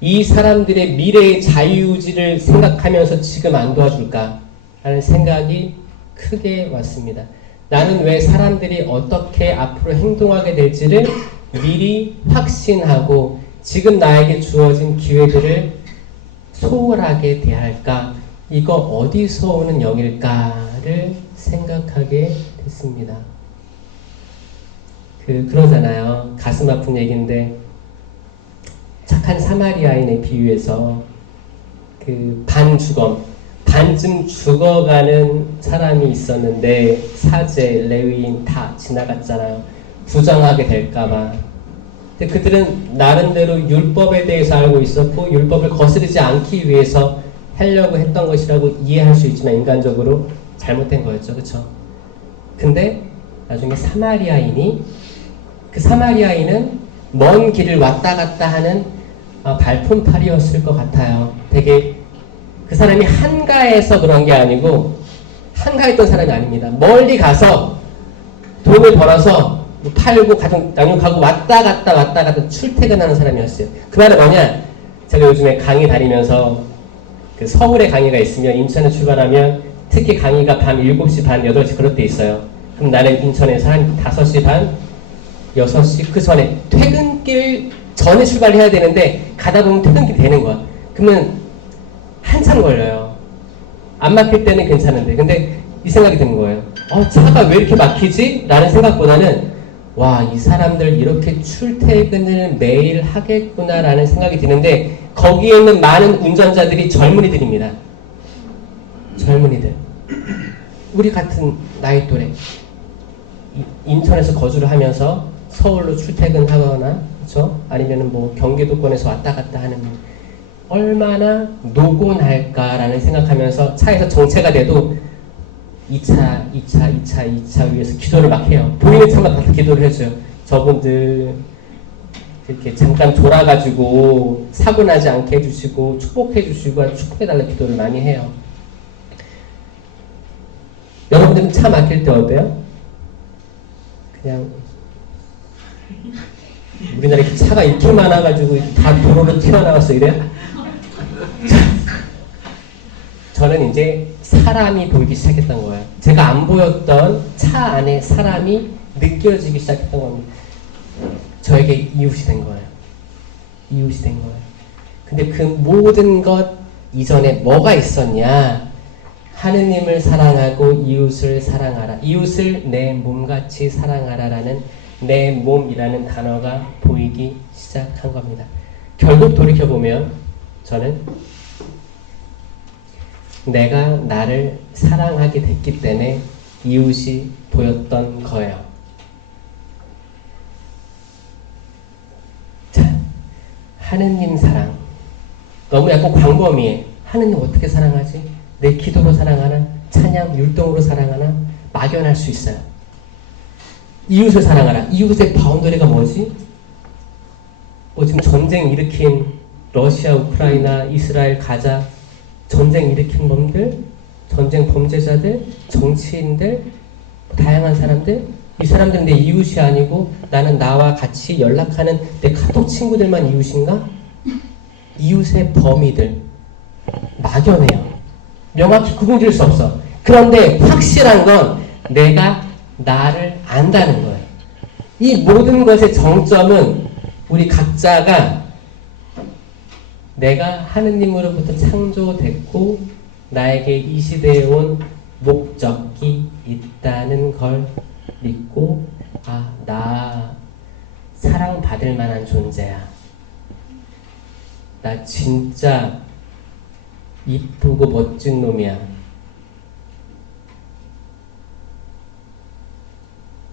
이 사람들의 미래의 자유의지를 생각하면서 지금 안 도와줄까 하는 생각이 크게 왔습니다. 나는 왜 사람들이 어떻게 앞으로 행동하게 될지를 미리 확신하고 지금 나에게 주어진 기회들을 소홀하게 대할까? 이거 어디서 오는 영일까를 생각하게 됐습니다. 그러잖아요. 가슴 아픈 얘기인데 착한 사마리아인의 비유에서 반쯤 죽어가는 사람이 있었는데 사제, 레위인 다 지나갔잖아요. 부정하게 될까봐. 근데 그들은 나름대로 율법에 대해서 알고 있었고 율법을 거스르지 않기 위해서 하려고 했던 것이라고 이해할 수 있지만 인간적으로 잘못된 거였죠. 그렇죠? 근데 나중에 그 사마리아인은 먼 길을 왔다 갔다 하는 발품팔이었을 것 같아요. 되게 그 사람이 한가해서 그런 게 아니고 한가했던 사람이 아닙니다. 멀리 가서 돈을 벌어서 팔고 가정 양육하고 왔다 갔다 출퇴근하는 사람이었어요. 그 말은 뭐냐? 제가 요즘에 강의 다니면서 서울에 강의가 있으면 인천에 출발하면 특히 강의가 밤 7시 반, 8시 그럴 때 있어요. 그럼 나는 인천에서 한 5시 반, 6시 그 전에 퇴근길 전에 출발해야 되는데 가다 보면 퇴근길이 되는 거야. 그러면 한참 걸려요. 안 막힐 때는 괜찮은데. 근데 이 생각이 드는 거예요. 차가 왜 이렇게 막히지? 라는 생각보다는 와, 이 사람들 이렇게 출퇴근을 매일 하겠구나 라는 생각이 드는데 거기에 있는 많은 운전자들이 젊은이들입니다. 젊은이들. 우리 같은 나이 또래. 인천에서 거주를 하면서 서울로 출퇴근하거나 그렇죠? 아니면은 뭐 경기도권에서 왔다 갔다 하는 얼마나 노곤할까라는 생각하면서 차에서 정체가 돼도 2차 위해서 기도를 막 해요. 보이는 차만 가서 기도를 해줘요. 저분들 이렇게 잠깐 돌아가지고 사고 나지 않게 해주시고 축복해주시고 축복해달라는 기도를 많이 해요. 여러분들은 차 막힐 때 어때요? 그냥 우리나라에 차가 이렇게 많아가지고 다 도로로 튀어나왔어 이래요? 저는 이제 사람이 보이기 시작했던 거예요. 제가 안 보였던 차 안에 사람이 느껴지기 시작했던 겁니다. 저에게 이웃이 된 거예요. 이웃이 된 거예요. 근데 그 모든 것 이전에 뭐가 있었냐? 하느님을 사랑하고 이웃을 사랑하라. 이웃을 내 몸같이 사랑하라라는 내 몸이라는 단어가 보이기 시작한 겁니다. 결국 돌이켜보면 저는 내가 나를 사랑하게 됐기 때문에 이웃이 보였던 거예요. 자, 하느님 사랑. 너무 약간 광범위해. 하느님 어떻게 사랑하지? 내 기도로 사랑하나? 찬양, 율동으로 사랑하나? 막연할 수 있어요. 이웃을 사랑하라. 이웃의 바운더리가 뭐지? 지금 전쟁 일으킨 러시아, 우크라이나, 이스라엘, 가자 전쟁 일으킨 놈들, 전쟁 범죄자들, 정치인들, 다양한 사람들, 이 사람들은 내 이웃이 아니고 나는 나와 같이 연락하는 내 카톡 친구들만 이웃인가? 이웃의 범위들 막연해요. 명확히 구분 지을 수 없어. 그런데 확실한 건 내가 나를 안다는 거예요. 이 모든 것의 정점은 우리 각자가 내가 하느님으로부터 창조됐고 나에게 이 시대에 온 목적이 있다는 걸 믿고 나 사랑받을 만한 존재야. 나 진짜 이쁘고 멋진 놈이야.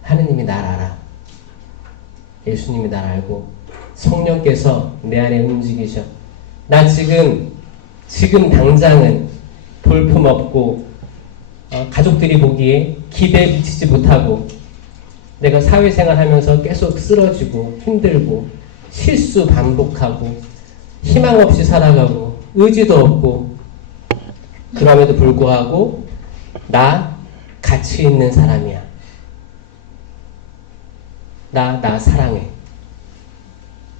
하느님이 날 알아. 예수님이 날 알고 성령께서 내 안에 움직이셔. 나 지금 당장은 볼품없고 가족들이 보기에 기대에 미치지 못하고 내가 사회생활 하면서 계속 쓰러지고 힘들고 실수 반복하고 희망 없이 살아가고 의지도 없고 그럼에도 불구하고 나 가치 있는 사람이야. 나 사랑해.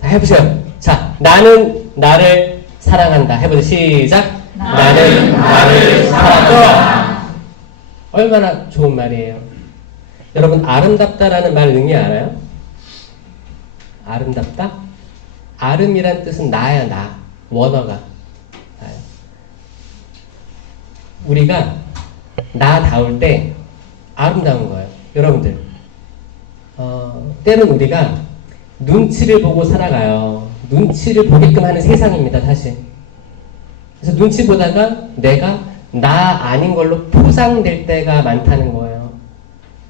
자, 해보세요. 자, 나는 나를 사랑한다. 해보자. 시작. 나는 나를 사랑한다. 얼마나 좋은 말이에요. 여러분, 아름답다라는 말 의미 알아요? 아름답다? 아름이란 뜻은 나야, 나. 원어가. 우리가 나다울 때 아름다운 거예요. 여러분들, 때는 우리가 눈치를 보고 살아가요. 눈치를 보게끔 하는 세상입니다, 사실. 그래서 눈치 보다가 내가 나 아닌 걸로 포장될 때가 많다는 거예요.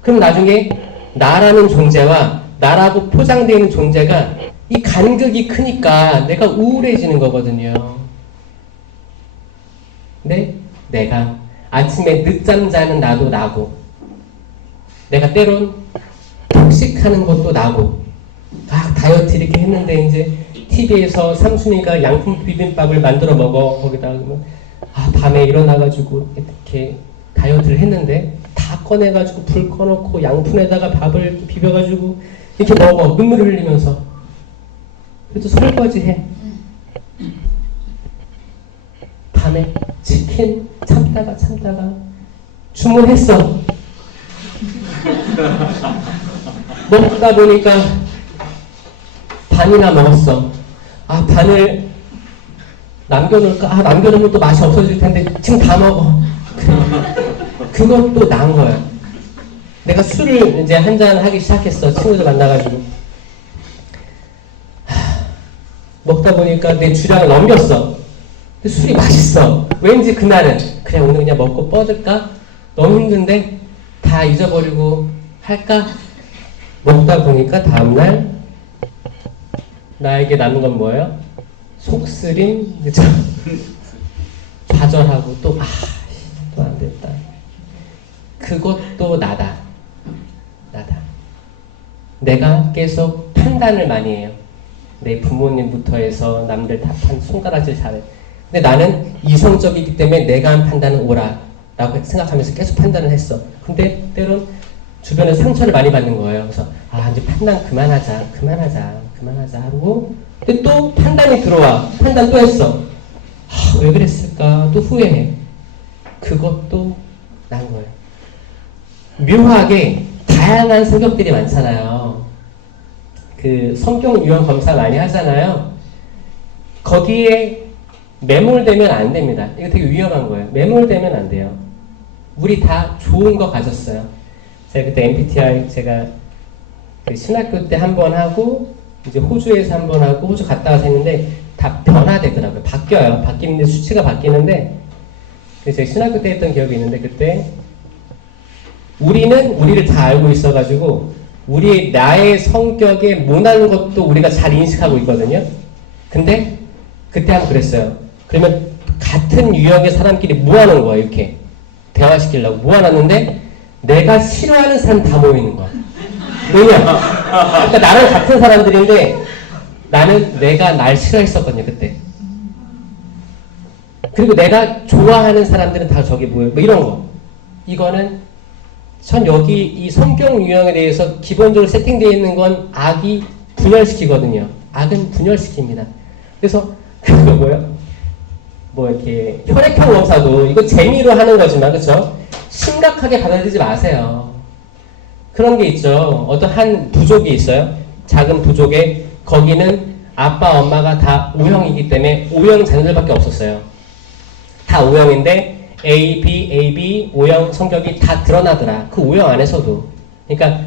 그럼 나중에 나라는 존재와 나라고 포장되어 있는 존재가 이 간극이 크니까 내가 우울해지는 거거든요. 근데 내가 아침에 늦잠 자는 나도 나고, 내가 때론 폭식하는 것도 나고, 막 다이어트 이렇게 했는데 이제 TV에서 삼순이가 양품 비빔밥을 만들어 먹어. 거기다가 그러면 밤에 일어나가지고 이렇게 다이어트를 했는데 다 꺼내가지고 불 꺼놓고 양푼에다가 밥을 이렇게 비벼가지고 이렇게 먹어. 눈물을 흘리면서. 그래도 설거지 해. 밤에 치킨 참다가 주문했어. 먹다 보니까 반이나 먹었어. 반을 남겨놓을까? 남겨놓으면 또 맛이 없어질 텐데 지금 다 먹어. 그것도 난 거야. 내가 술을 이제 한잔 하기 시작했어. 친구들 만나가지고. 먹다 보니까 내 주량을 넘겼어. 근데 술이 맛있어. 왠지 그날은 그래, 오늘 그냥 먹고 뻗을까? 너무 힘든데 다 잊어버리고 할까? 먹다 보니까 다음날 나에게 남은 건 뭐예요? 속쓰림, 그쵸? 좌절하고 또 안 됐다. 그것도 나다. 내가 계속 판단을 많이 해요. 내 부모님부터 해서 남들 다 손가락질 잘해. 근데 나는 이성적이기 때문에 내가 한 판단은 옳아 라고 생각하면서 계속 판단을 했어. 근데 때론 주변에서 상처를 많이 받는 거예요. 그래서 이제 판단 그만하자 하고, 근데 또 판단이 들어와. 판단 또 했어. 왜 그랬을까? 또 후회해. 그것도 난 거예요. 묘하게 다양한 성격들이 많잖아요. 그 성격 유형 검사 많이 하잖아요. 거기에 매몰되면 안 됩니다. 이거 되게 위험한 거예요. 매몰되면 안 돼요. 우리 다 좋은 거 가졌어요. 제가 그때 MBTI 제가 그 신학교 때 한 번 하고 이제 호주에서 한 번 하고 호주 갔다 와서 했는데 다 변화되더라고요. 바뀌어요. 바뀌는데 수치가 바뀌는데, 그래서 제가 신학교 때 했던 기억이 있는데, 그때 우리는 우리를 다 알고 있어가지고 나의 성격에 모난 것도 우리가 잘 인식하고 있거든요. 근데 그때 한번 그랬어요. 그러면 같은 유형의 사람끼리 모아놓은 거야. 이렇게 대화시키려고 모아놨는데 내가 싫어하는 사람 다 모이는 거야. 왜냐? 그러니까 나랑 같은 사람들인데 나는 내가 날 싫어했었거든요, 그때. 그리고 내가 좋아하는 사람들은 다 저기 모여. 뭐 이런 거. 이거는 전 여기 이 성격 유형에 대해서 기본적으로 세팅되어 있는 건 악이 분열시키거든요. 악은 분열시킵니다. 그래서 그거 뭐예요? 뭐 이렇게 혈액형 검사도 이거 재미로 하는 거지만, 그렇죠? 심각하게 받아들이지 마세요. 그런 게 있죠. 어떤 한 부족이 있어요. 작은 부족에 거기는 아빠 엄마가 다 O형이기 때문에 O형 자녀들밖에 없었어요. 다 O형인데 A, B, O형 성격이 다 드러나더라. 그 O형 안에서도. 그러니까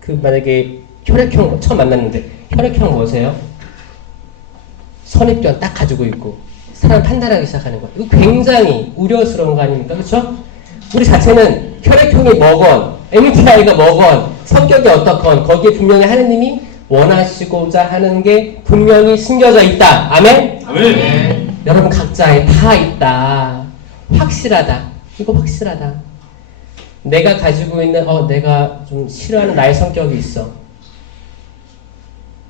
그 만약에 혈액형 처음 만났는데 혈액형 뭐세요? 선입견 딱 가지고 있고 사람 판단하기 시작하는 거예요. 이거 굉장히 우려스러운 거 아닙니까? 그렇죠? 우리 자체는 혈액형이 뭐건 MBTI가 뭐건 성격이 어떻건 거기에 분명히 하느님이 원하시고자 하는 게 분명히 심겨져 있다. 아멘? 아멘. 여러분 각자에 다 있다. 확실하다. 이거 확실하다. 내가 가지고 있는 내가 좀 싫어하는 나의 성격이 있어.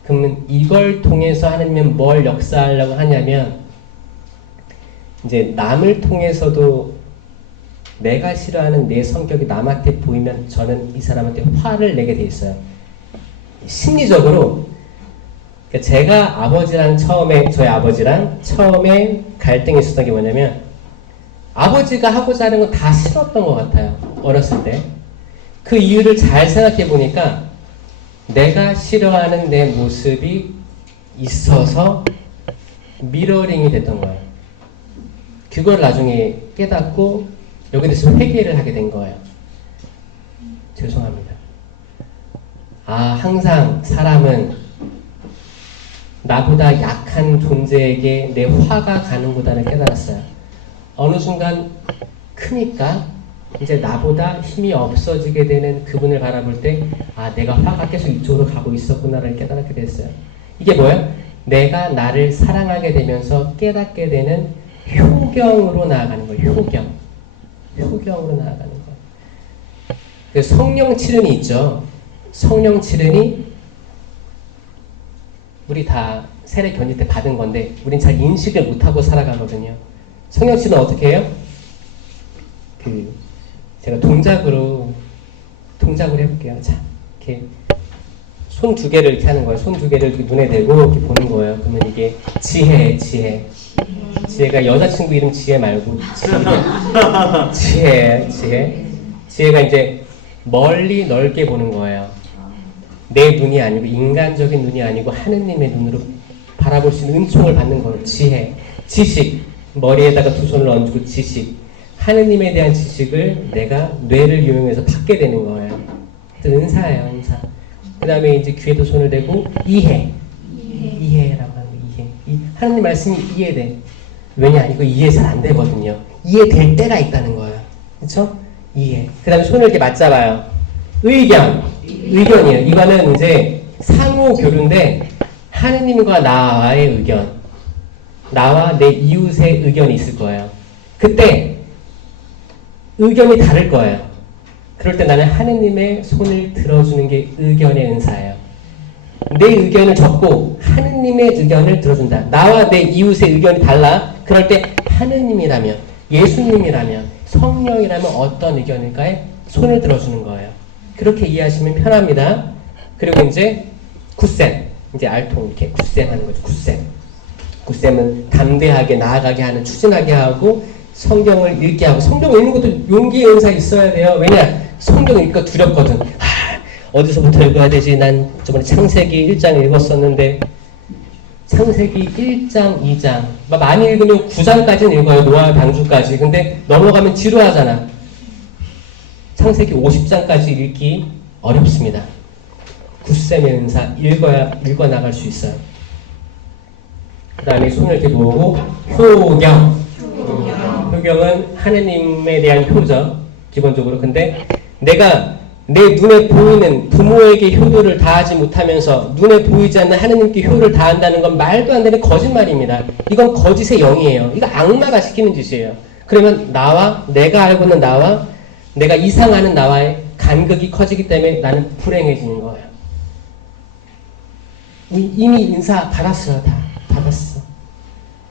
그러면 이걸 통해서 하느님은 뭘 역사하려고 하냐면 이제 남을 통해서도 내가 싫어하는 내 성격이 남한테 보이면 저는 이 사람한테 화를 내게 돼 있어요. 심리적으로 그러니까 제가 아버지랑 저희 아버지랑 처음에 갈등이 있었던 게 뭐냐면, 아버지가 하고자 하는 건 다 싫었던 것 같아요. 어렸을 때. 그 이유를 잘 생각해 보니까 내가 싫어하는 내 모습이 있어서 미러링이 됐던 거예요. 그걸 나중에 깨닫고 여기 대해서 회개를 하게 된 거예요. 죄송합니다. 항상 사람은 나보다 약한 존재에게 내 화가 가는구나를 깨달았어요. 어느 순간 크니까 이제 나보다 힘이 없어지게 되는 그분을 바라볼 때 내가 화가 계속 이쪽으로 가고 있었구나를 깨닫게 됐어요. 이게 뭐예요? 내가 나를 사랑하게 되면서 깨닫게 되는 효경으로 나아가는 거예요. 효경으로 나아가는 거예요. 그 성령 칠은이 있죠. 성령 칠은이 우리 다 세례 견질 때 받은 건데 우린 잘 인식을 못하고 살아가거든요. 성령 칠은 어떻게 해요? 제가 동작으로 해볼게요. 자, 이렇게 손 두 개를 이렇게 하는 거예요. 손 두 개를 이렇게 눈에 대고 이렇게 보는 거예요. 그러면 이게 지혜가 여자친구 이름 지혜 말고 지혜가 이제 멀리 넓게 보는 거예요. 내 눈이 아니고 인간적인 눈이 아니고 하느님의 눈으로 바라볼 수 있는 은총을 받는 거예요. 지식 머리에다가 두 손을 얹고 지식 하느님에 대한 지식을 내가 뇌를 이용해서 받게 되는 거예요. 은사예요, 은사. 그 다음에 이제 귀에도 손을 대고 이해라고 하는 거, 이해. 하느님 말씀이 이해돼. 왜냐? 이거 이해 잘 안 되거든요. 이해될 때가 있다는 거예요. 그쵸? 이해. 그 다음에 손을 이렇게 맞잡아요. 의견이에요. 이거는 이제 상호 교류인데 하느님과 나와의 의견, 나와 내 이웃의 의견이 있을 거예요. 그때 의견이 다를 거예요. 그럴 때 나는 하느님의 손을 들어주는 게 의견의 은사예요. 내 의견을 적고 하느님의 의견을 들어준다. 나와 내 이웃의 의견이 달라. 그럴 때 하느님이라면, 예수님이라면, 성령이라면 어떤 의견일까에 손을 들어주는 거예요. 그렇게 이해하시면 편합니다. 그리고 이제 굳셈, 이제 알통 이렇게 굳셈하는 거죠. 굳셈은 담대하게 나아가게 하는, 추진하게 하고 성경을 읽게 하고. 성경 읽는 것도 용기의 은사 있어야 돼요. 왜냐? 성경 읽기가 두렵거든. 어디서부터 읽어야 되지? 난 저번에 창세기 1장 읽었었는데 창세기 1장, 2장 많이 읽으면 9장까지는 읽어요. 노아 방주까지. 근데 넘어가면 지루하잖아. 창세기 50장까지 읽기 어렵습니다. 굳셈의 은사 읽어 나갈 수 있어요. 그 다음에 손을 이렇게 모으고 효경은 하느님에 대한 효죠. 기본적으로. 근데 내가 내 눈에 보이는 부모에게 효도를 다하지 못하면서 눈에 보이지 않는 하느님께 효를 다한다는 건 말도 안 되는 거짓말입니다. 이건 거짓의 영이에요. 이거 악마가 시키는 짓이에요. 그러면 내가 알고 있는 나와 내가 이상하는 나와의 간극이 커지기 때문에 나는 불행해지는 거예요. 이미 인사 받았어요. 다 받았어.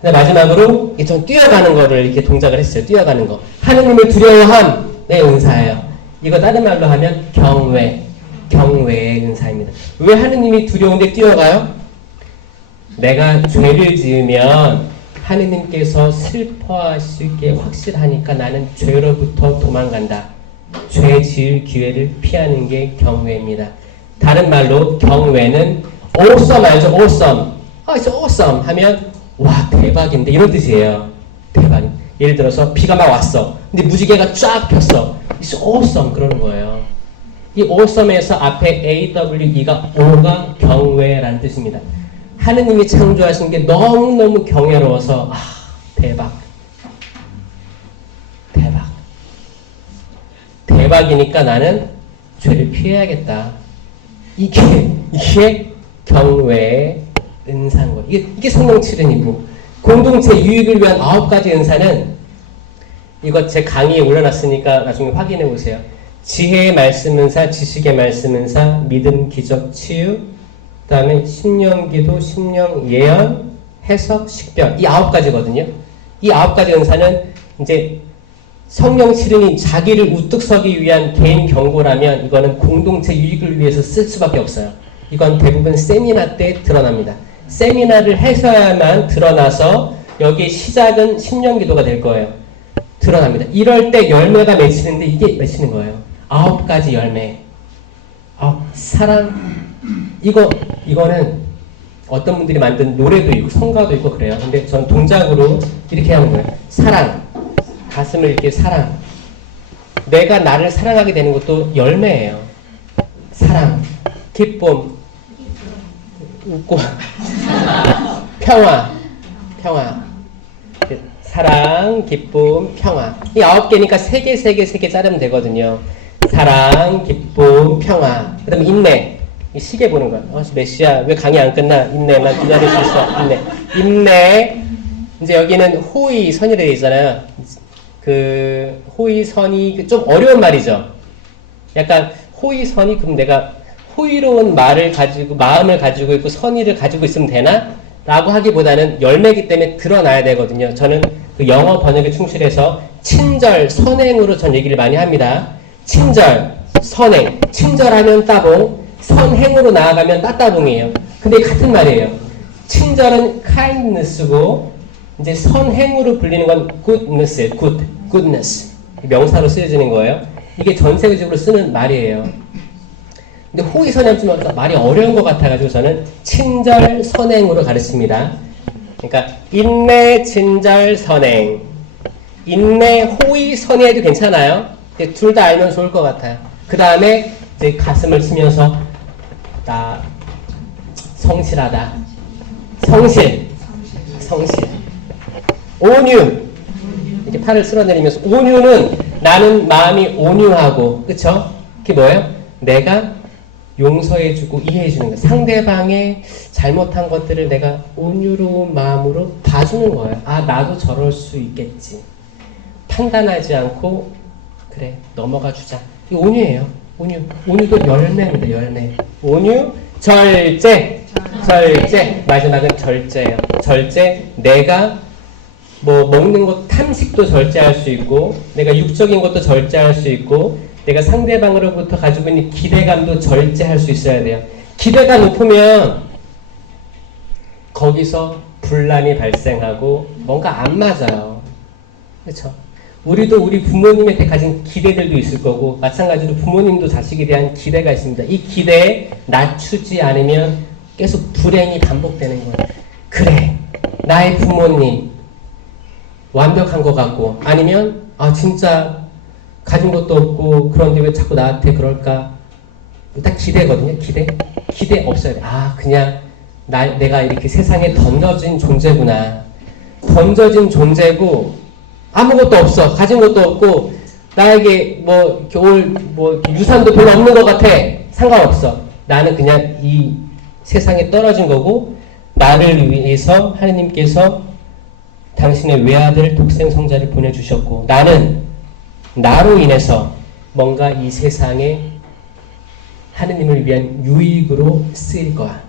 근데 마지막으로 좀 뛰어가는 거를 이렇게 동작을 했어요. 뛰어가는 거. 하느님을 두려워함의 은사예요. 이거 다른 말로 하면 경외의 은사입니다. 왜 하느님이 두려운데 뛰어가요? 내가 죄를 지으면 하느님께서 슬퍼하실 게 확실하니까 나는 죄로부터 도망간다. 죄 지을 기회를 피하는 게 경외입니다. 다른 말로 경외는 awesome 알죠? awesome. It's awesome 하면 와 대박인데 이런 뜻이에요. 대박. 예를 들어서 비가 막 왔어. 근데 무지개가 쫙 폈어. It's awesome 그러는 거예요. 이 awesome에서 앞에 AWE가 O가 경외라는 뜻입니다. 하느님이 창조하신 게 너무너무 경외로워서 대박이니까 나는 죄를 피해야겠다. 이게 경외의 은사인 거예요. 이게 성령 칠은이고 공동체 유익을 위한 9가지 은사는 이거 제 강의에 올려놨으니까 나중에 확인해 보세요. 지혜의 말씀 은사, 지식의 말씀 은사, 믿음, 기적, 치유, 그 다음에 심령기도, 심령, 예언, 해석, 식별. 이 9가지거든요. 이 9가지 은사는 이제 성령 칠은이 자기를 우뚝 서기 위한 개인 경고라면 이거는 공동체 유익을 위해서 쓸 수밖에 없어요. 이건 대부분 세미나 때 드러납니다. 세미나를 하셔야만 드러나서 여기 시작은 신령기도가 될 거예요. 드러납니다. 이럴 때 열매가 맺히는데 이게 맺히는 거예요. 9가지 열매. 사랑. 이거는 어떤 분들이 만든 노래도 있고 성가도 있고 그래요. 근데 전 동작으로 이렇게 하는 거예요. 사랑. 가슴을 이렇게 사랑. 내가 나를 사랑하게 되는 것도 열매예요. 사랑, 기쁨, 웃고, 평화. 사랑, 기쁨, 평화. 이 9개니까 3개 자르면 되거든요. 사랑, 기쁨, 평화. 그 다음에 인내. 이 시계 보는 거야. 몇 시야? 왜 강의 안 끝나? 인내. 난 기다릴 수 있어. 인내. 이제 여기는 호의선이 되어 있잖아요. 그 호의선이 좀 어려운 말이죠. 약간 호의선이 그럼 내가 호의로운 마음을 가지고 있고 선의를 가지고 있으면 되나? 라고 하기보다는 열매이기 때문에 드러나야 되거든요. 저는 그 영어 번역에 충실해서 친절, 선행으로 전 얘기를 많이 합니다. 친절, 선행. 친절하면 따봉, 선행으로 나아가면 따따봉이에요. 근데 같은 말이에요. 친절은 kindness고 이제 선행으로 불리는 건 goodness예요. goodness. 명사로 쓰여지는 거예요. 이게 전 세계적으로 쓰는 말이에요. 근데 호의선행 좀 말이 어려운 것 같아가지고 저는 친절, 선행으로 가르칩니다. 그러니까 인내, 친절, 선행. 인내, 호의, 선의해도 괜찮아요. 둘 다 알면 좋을 것 같아요. 그 다음에 이제 가슴을 치면서 나 성실하다. 성실. 온유. 이렇게 팔을 쓸어내리면서 온유는 나는 마음이 온유하고 그쵸? 그게 뭐예요? 내가 용서해주고 이해해주는 거예요. 상대방의 잘못한 것들을 내가 온유로운 마음으로 봐주는 거예요. 아 나도 저럴 수 있겠지. 판단하지 않고 그래 넘어가 주자. 이 온유예요. 온유도 열매입니다. 열매. 온유, 절제. 마지막은 절제예요. 절제. 내가 뭐 먹는 것 탐식도 절제할 수 있고 내가 육적인 것도 절제할 수 있고 내가 상대방으로부터 가지고 있는 기대감도 절제할 수 있어야 돼요. 기대가 높으면 거기서 분란이 발생하고 뭔가 안 맞아요. 그렇죠? 우리도 우리 부모님한테 가진 기대들도 있을 거고 마찬가지로 부모님도 자식에 대한 기대가 있습니다. 이 기대에 낮추지 않으면 계속 불행이 반복되는 거예요. 그래, 나의 부모님 완벽한 것 같고 아니면 진짜 가진 것도 없고 그런데 왜 자꾸 나한테 그럴까? 딱 기대거든요. 기대 없어야 돼. 그냥 내가 이렇게 세상에 던져진 존재구나. 던져진 존재고 아무것도 없어. 가진 것도 없고 나에게 유산도 별로 없는 것 같아. 상관없어. 나는 그냥 이 세상에 떨어진 거고 나를 위해서 하느님께서 당신의 외아들 독생 성자를 보내주셨고 나는 나로 인해서 뭔가 이 세상에 하느님을 위한 유익으로 쓰일 거야.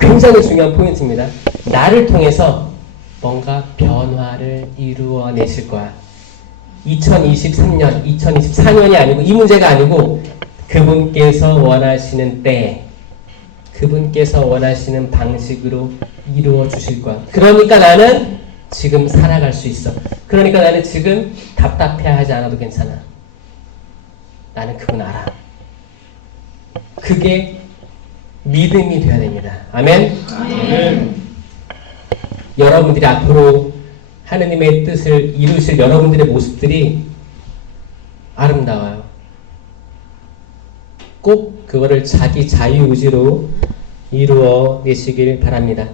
굉장히 중요한 포인트입니다. 나를 통해서 뭔가 변화를 이루어내실 거야. 2023년, 2024년이 아니고 이 문제가 아니고 그분께서 원하시는 때 그분께서 원하시는 방식으로 이루어 주실 거야. 그러니까 나는 지금 살아갈 수 있어. 그러니까 나는 지금 답답해하지 않아도 괜찮아. 나는 그분 알아. 그게 믿음이 되어야 됩니다. 아멘? 여러분들이 앞으로 하느님의 뜻을 이루실 여러분들의 모습들이 아름다워요. 꼭 그거를 자기 자유의지로 이루어내시길 바랍니다.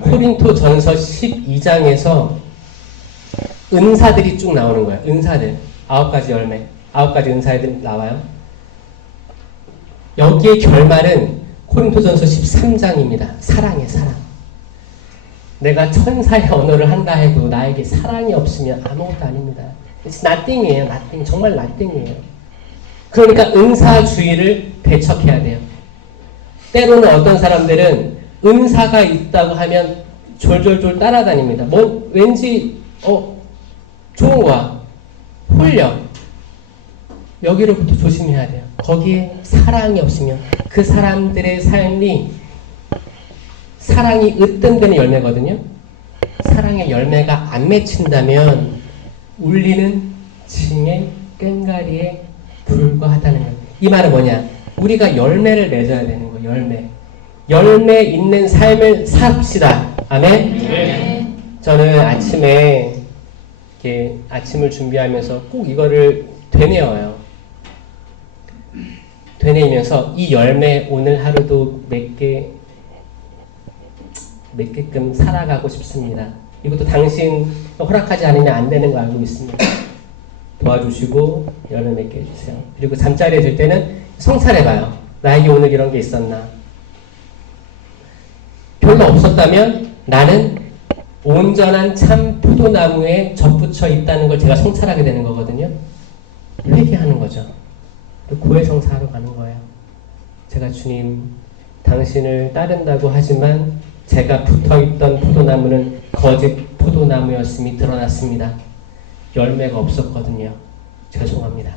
코린토 전서 12장에서 은사들이 쭉 나오는 거예요. 은사들. 9가지 열매. 9가지 은사들 나와요. 여기에 결말은 코린토 전서 13장입니다. 사랑이에요, 사랑. 내가 천사의 언어를 한다 해도 나에게 사랑이 없으면 아무것도 아닙니다. It's nothing이에요, nothing. 정말 nothing이에요. 그러니까 은사주의를 배척해야 돼요. 때로는 어떤 사람들은 은사가 있다고 하면 졸졸졸 따라다닙니다. 왠지 좋은 거야. 홀려. 여기로부터 조심해야 돼요. 거기에 사랑이 없으면 그 사람들의 삶이 사랑이 으뜸되는 열매거든요. 사랑의 열매가 안 맺힌다면 울리는 징의 꽹가리에 불과하다는 거예요. 이 말은 뭐냐? 우리가 열매를 맺어야 되는 거예요. 열매 있는 삶을 삽시다. 아멘? 네. 저는 아침에 이렇게 아침을 준비하면서 꼭 이거를 되뇌어요. 되뇌이면서 이 열매 오늘 하루도 맺게끔 살아가고 싶습니다. 이것도 당신 허락하지 않으면 안 되는 거 알고 있습니다. 도와주시고 열매 맺게 해주세요. 그리고 잠자리에 들 때는 성찰해봐요. 나에게 오늘 이런 게 있었나? 별로 없었다면 나는 온전한 참 포도나무에 접붙여 있다는 걸 제가 성찰하게 되는 거거든요. 회개하는 거죠. 그리고 고해성사하러 가는 거예요. 제가 주님, 당신을 따른다고 하지만 제가 붙어있던 포도나무는 거짓 포도나무였음이 드러났습니다. 열매가 없었거든요. 죄송합니다.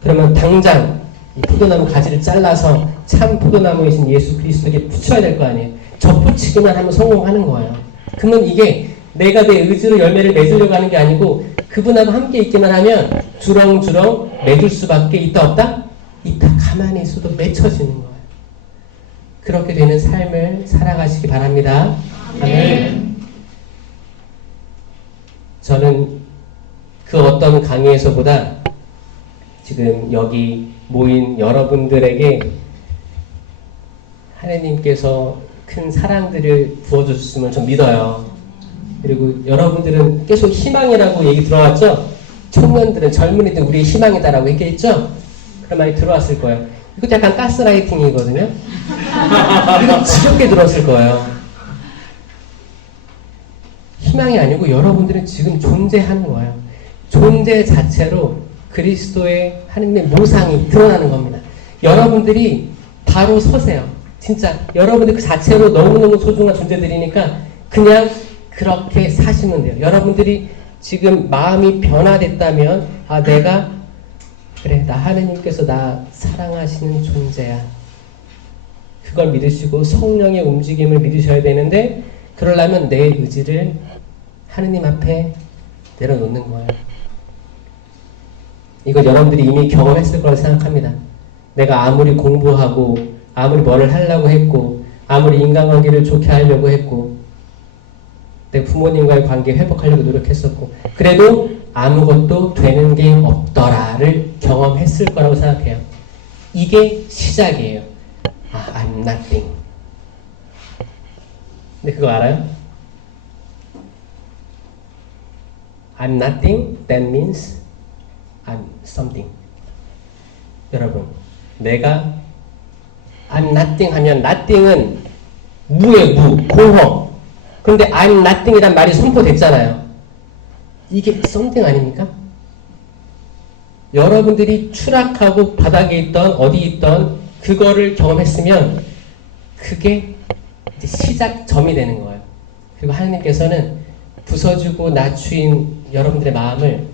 그러면 당장 이 포도나무 가지를 잘라서 참 포도나무이신 예수 그리스도에게 붙여야 될 거 아니에요. 접붙이기만 하면 성공하는 거예요. 그러면 이게 내가 내 의지로 열매를 맺으려고 하는 게 아니고 그분하고 함께 있기만 하면 주렁주렁 맺을 수밖에 있다 없다? 있다. 가만히 있어도 맺혀지는 거예요. 그렇게 되는 삶을 살아가시기 바랍니다. 아멘. 저는 그 어떤 강의에서보다 지금 여기 모인 여러분들에게 하나님께서 큰 사랑들을 부어주셨음을 좀 믿어요. 그리고 여러분들은 계속 희망이라고 얘기 들어왔죠? 청년들은, 젊은이들은 우리의 희망이다라고 얘기했죠? 그런 말이 들어왔을 거예요. 이것도 약간 가스라이팅이거든요? 이거 지겹게 들었을 거예요. 희망이 아니고 여러분들은 지금 존재하는 거예요. 존재 자체로 그리스도의 하느님의 모상이 드러나는 겁니다. 여러분들이 바로 서세요. 진짜 여러분들 그 자체로 너무너무 소중한 존재들이니까 그냥 그렇게 사시면 돼요. 여러분들이 지금 마음이 변화됐다면 아 내가 그래 나 하느님께서 나 사랑하시는 존재야. 그걸 믿으시고 성령의 움직임을 믿으셔야 되는데 그러려면 내 의지를 하느님 앞에 내려놓는 거예요. 이거 여러분들이 이미 경험했을 거라고 생각합니다. 내가 아무리 공부하고 아무리 뭐를 하려고 했고 아무리 인간관계를 좋게 하려고 했고 내 부모님과의 관계 회복하려고 노력했었고 그래도 아무것도 되는 게 없더라를 경험했을 거라고 생각해요. 이게 시작이에요. I'm nothing. 근데 그거 알아요? I'm nothing, that means I'm something. 여러분, 내가 I'm nothing 하면 nothing은 무의 무, 공허. 그런데 I'm nothing이란 말이 선포됐잖아요. 이게 something 아닙니까? 여러분들이 추락하고 바닥에 있던 어디 있던 그거를 경험했으면 그게 이제 시작점이 되는 거예요. 그리고 하나님께서는 부서지고 낮추인 여러분들의 마음을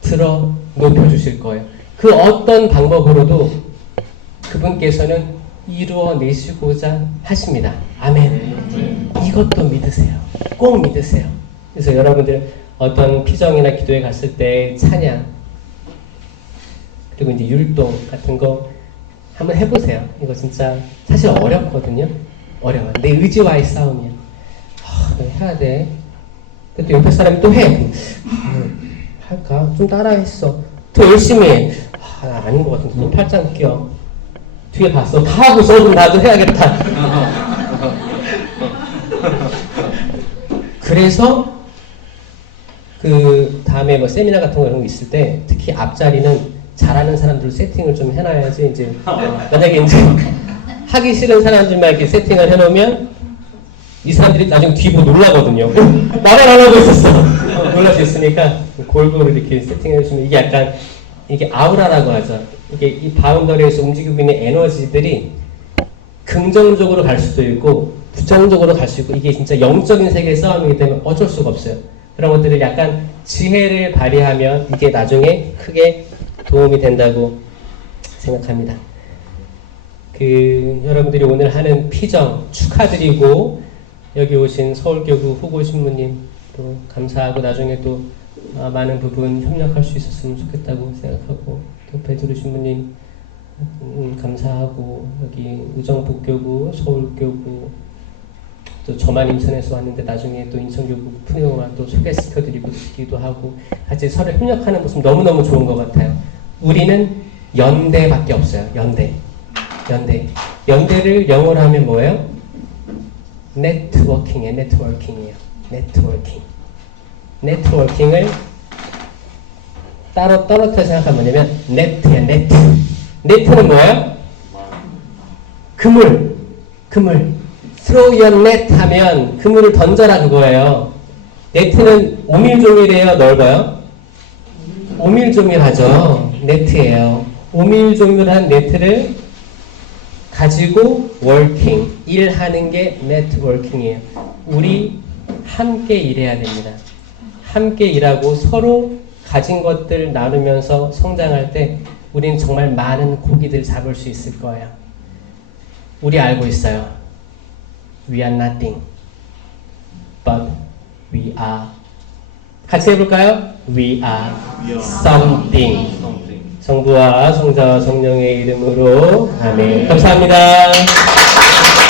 들어 높여주실 거예요. 그 어떤 방법으로도 그분께서는 이루어내시고자 하십니다. 아멘. 이것도 믿으세요. 꼭 믿으세요. 그래서 여러분들 어떤 피정이나 기도에 갔을 때 찬양 그리고 이제 율동 같은 거 한번 해보세요. 이거 진짜 사실 어렵거든요. 어려워요. 내 의지와의 싸움이야. 해야 돼. 근데 또 옆에 사람이 또 해. 할까? 좀 따라했어. 더 열심히 해. 아닌 것 같은데 또 팔짱 끼어. 뒤에 봤어. 다 하고 있어. 나도 해야겠다. 그래서 그 다음에 뭐 세미나 같은 거 이런 거 있을 때 특히 앞자리는 잘하는 사람들 세팅을 좀 해놔야지 이제 만약에 이제 하기 싫은 사람들만 이렇게 세팅을 해놓으면 이 사람들이 나중에 뒤 보고 놀라거든요. 말을 안 하고 있었어. 놀랄 수 있으니까 골고루 이렇게 세팅해 주시면 이게 약간 이게 아우라라고 하죠. 이게 이 바운더리에서 움직이고 있는 에너지들이 긍정적으로 갈 수도 있고 부정적으로 갈 수 있고 이게 진짜 영적인 세계의 싸움이기 때문에 어쩔 수가 없어요. 그런 것들을 약간 지혜를 발휘하면 이게 나중에 크게 도움이 된다고 생각합니다. 여러분들이 오늘 하는 피정 축하드리고 여기 오신 서울교구 후고 신부님 또 감사하고 나중에 또 많은 부분 협력할 수 있었으면 좋겠다고 생각하고 또 베드로 신부님 감사하고 여기 의정북교구 서울교구 또 저만 인천에서 왔는데 나중에 또 인천교구 푸네오마 또 소개시켜드리고 싶기도 하고 같이 서로 협력하는 모습 너무너무 좋은 것 같아요. 우리는 연대밖에 없어요. 연대를 영어로 하면 뭐예요? 네트워킹이에요. 네트워킹을 따로 떨어뜨려 생각하면 뭐냐면 네트는 뭐예요? 그물 throw your net 하면 그물을 던져라 그거예요. 네트는 오밀조밀해요, 넓어요? 오밀조밀하죠. 네트예요. 오밀조밀한 네트를 가지고 working, 일하는 게 네트워킹이에요. 우리 함께 일해야 됩니다. 함께 일하고 서로 가진 것들 나누면서 성장할 때 우리는 정말 많은 고기들 잡을 수 있을 거예요. 우리 알고 있어요. We are nothing, but we are. 같이 해볼까요? We are something. 성부와 성자와 성령의 이름으로 아멘. 감사합니다.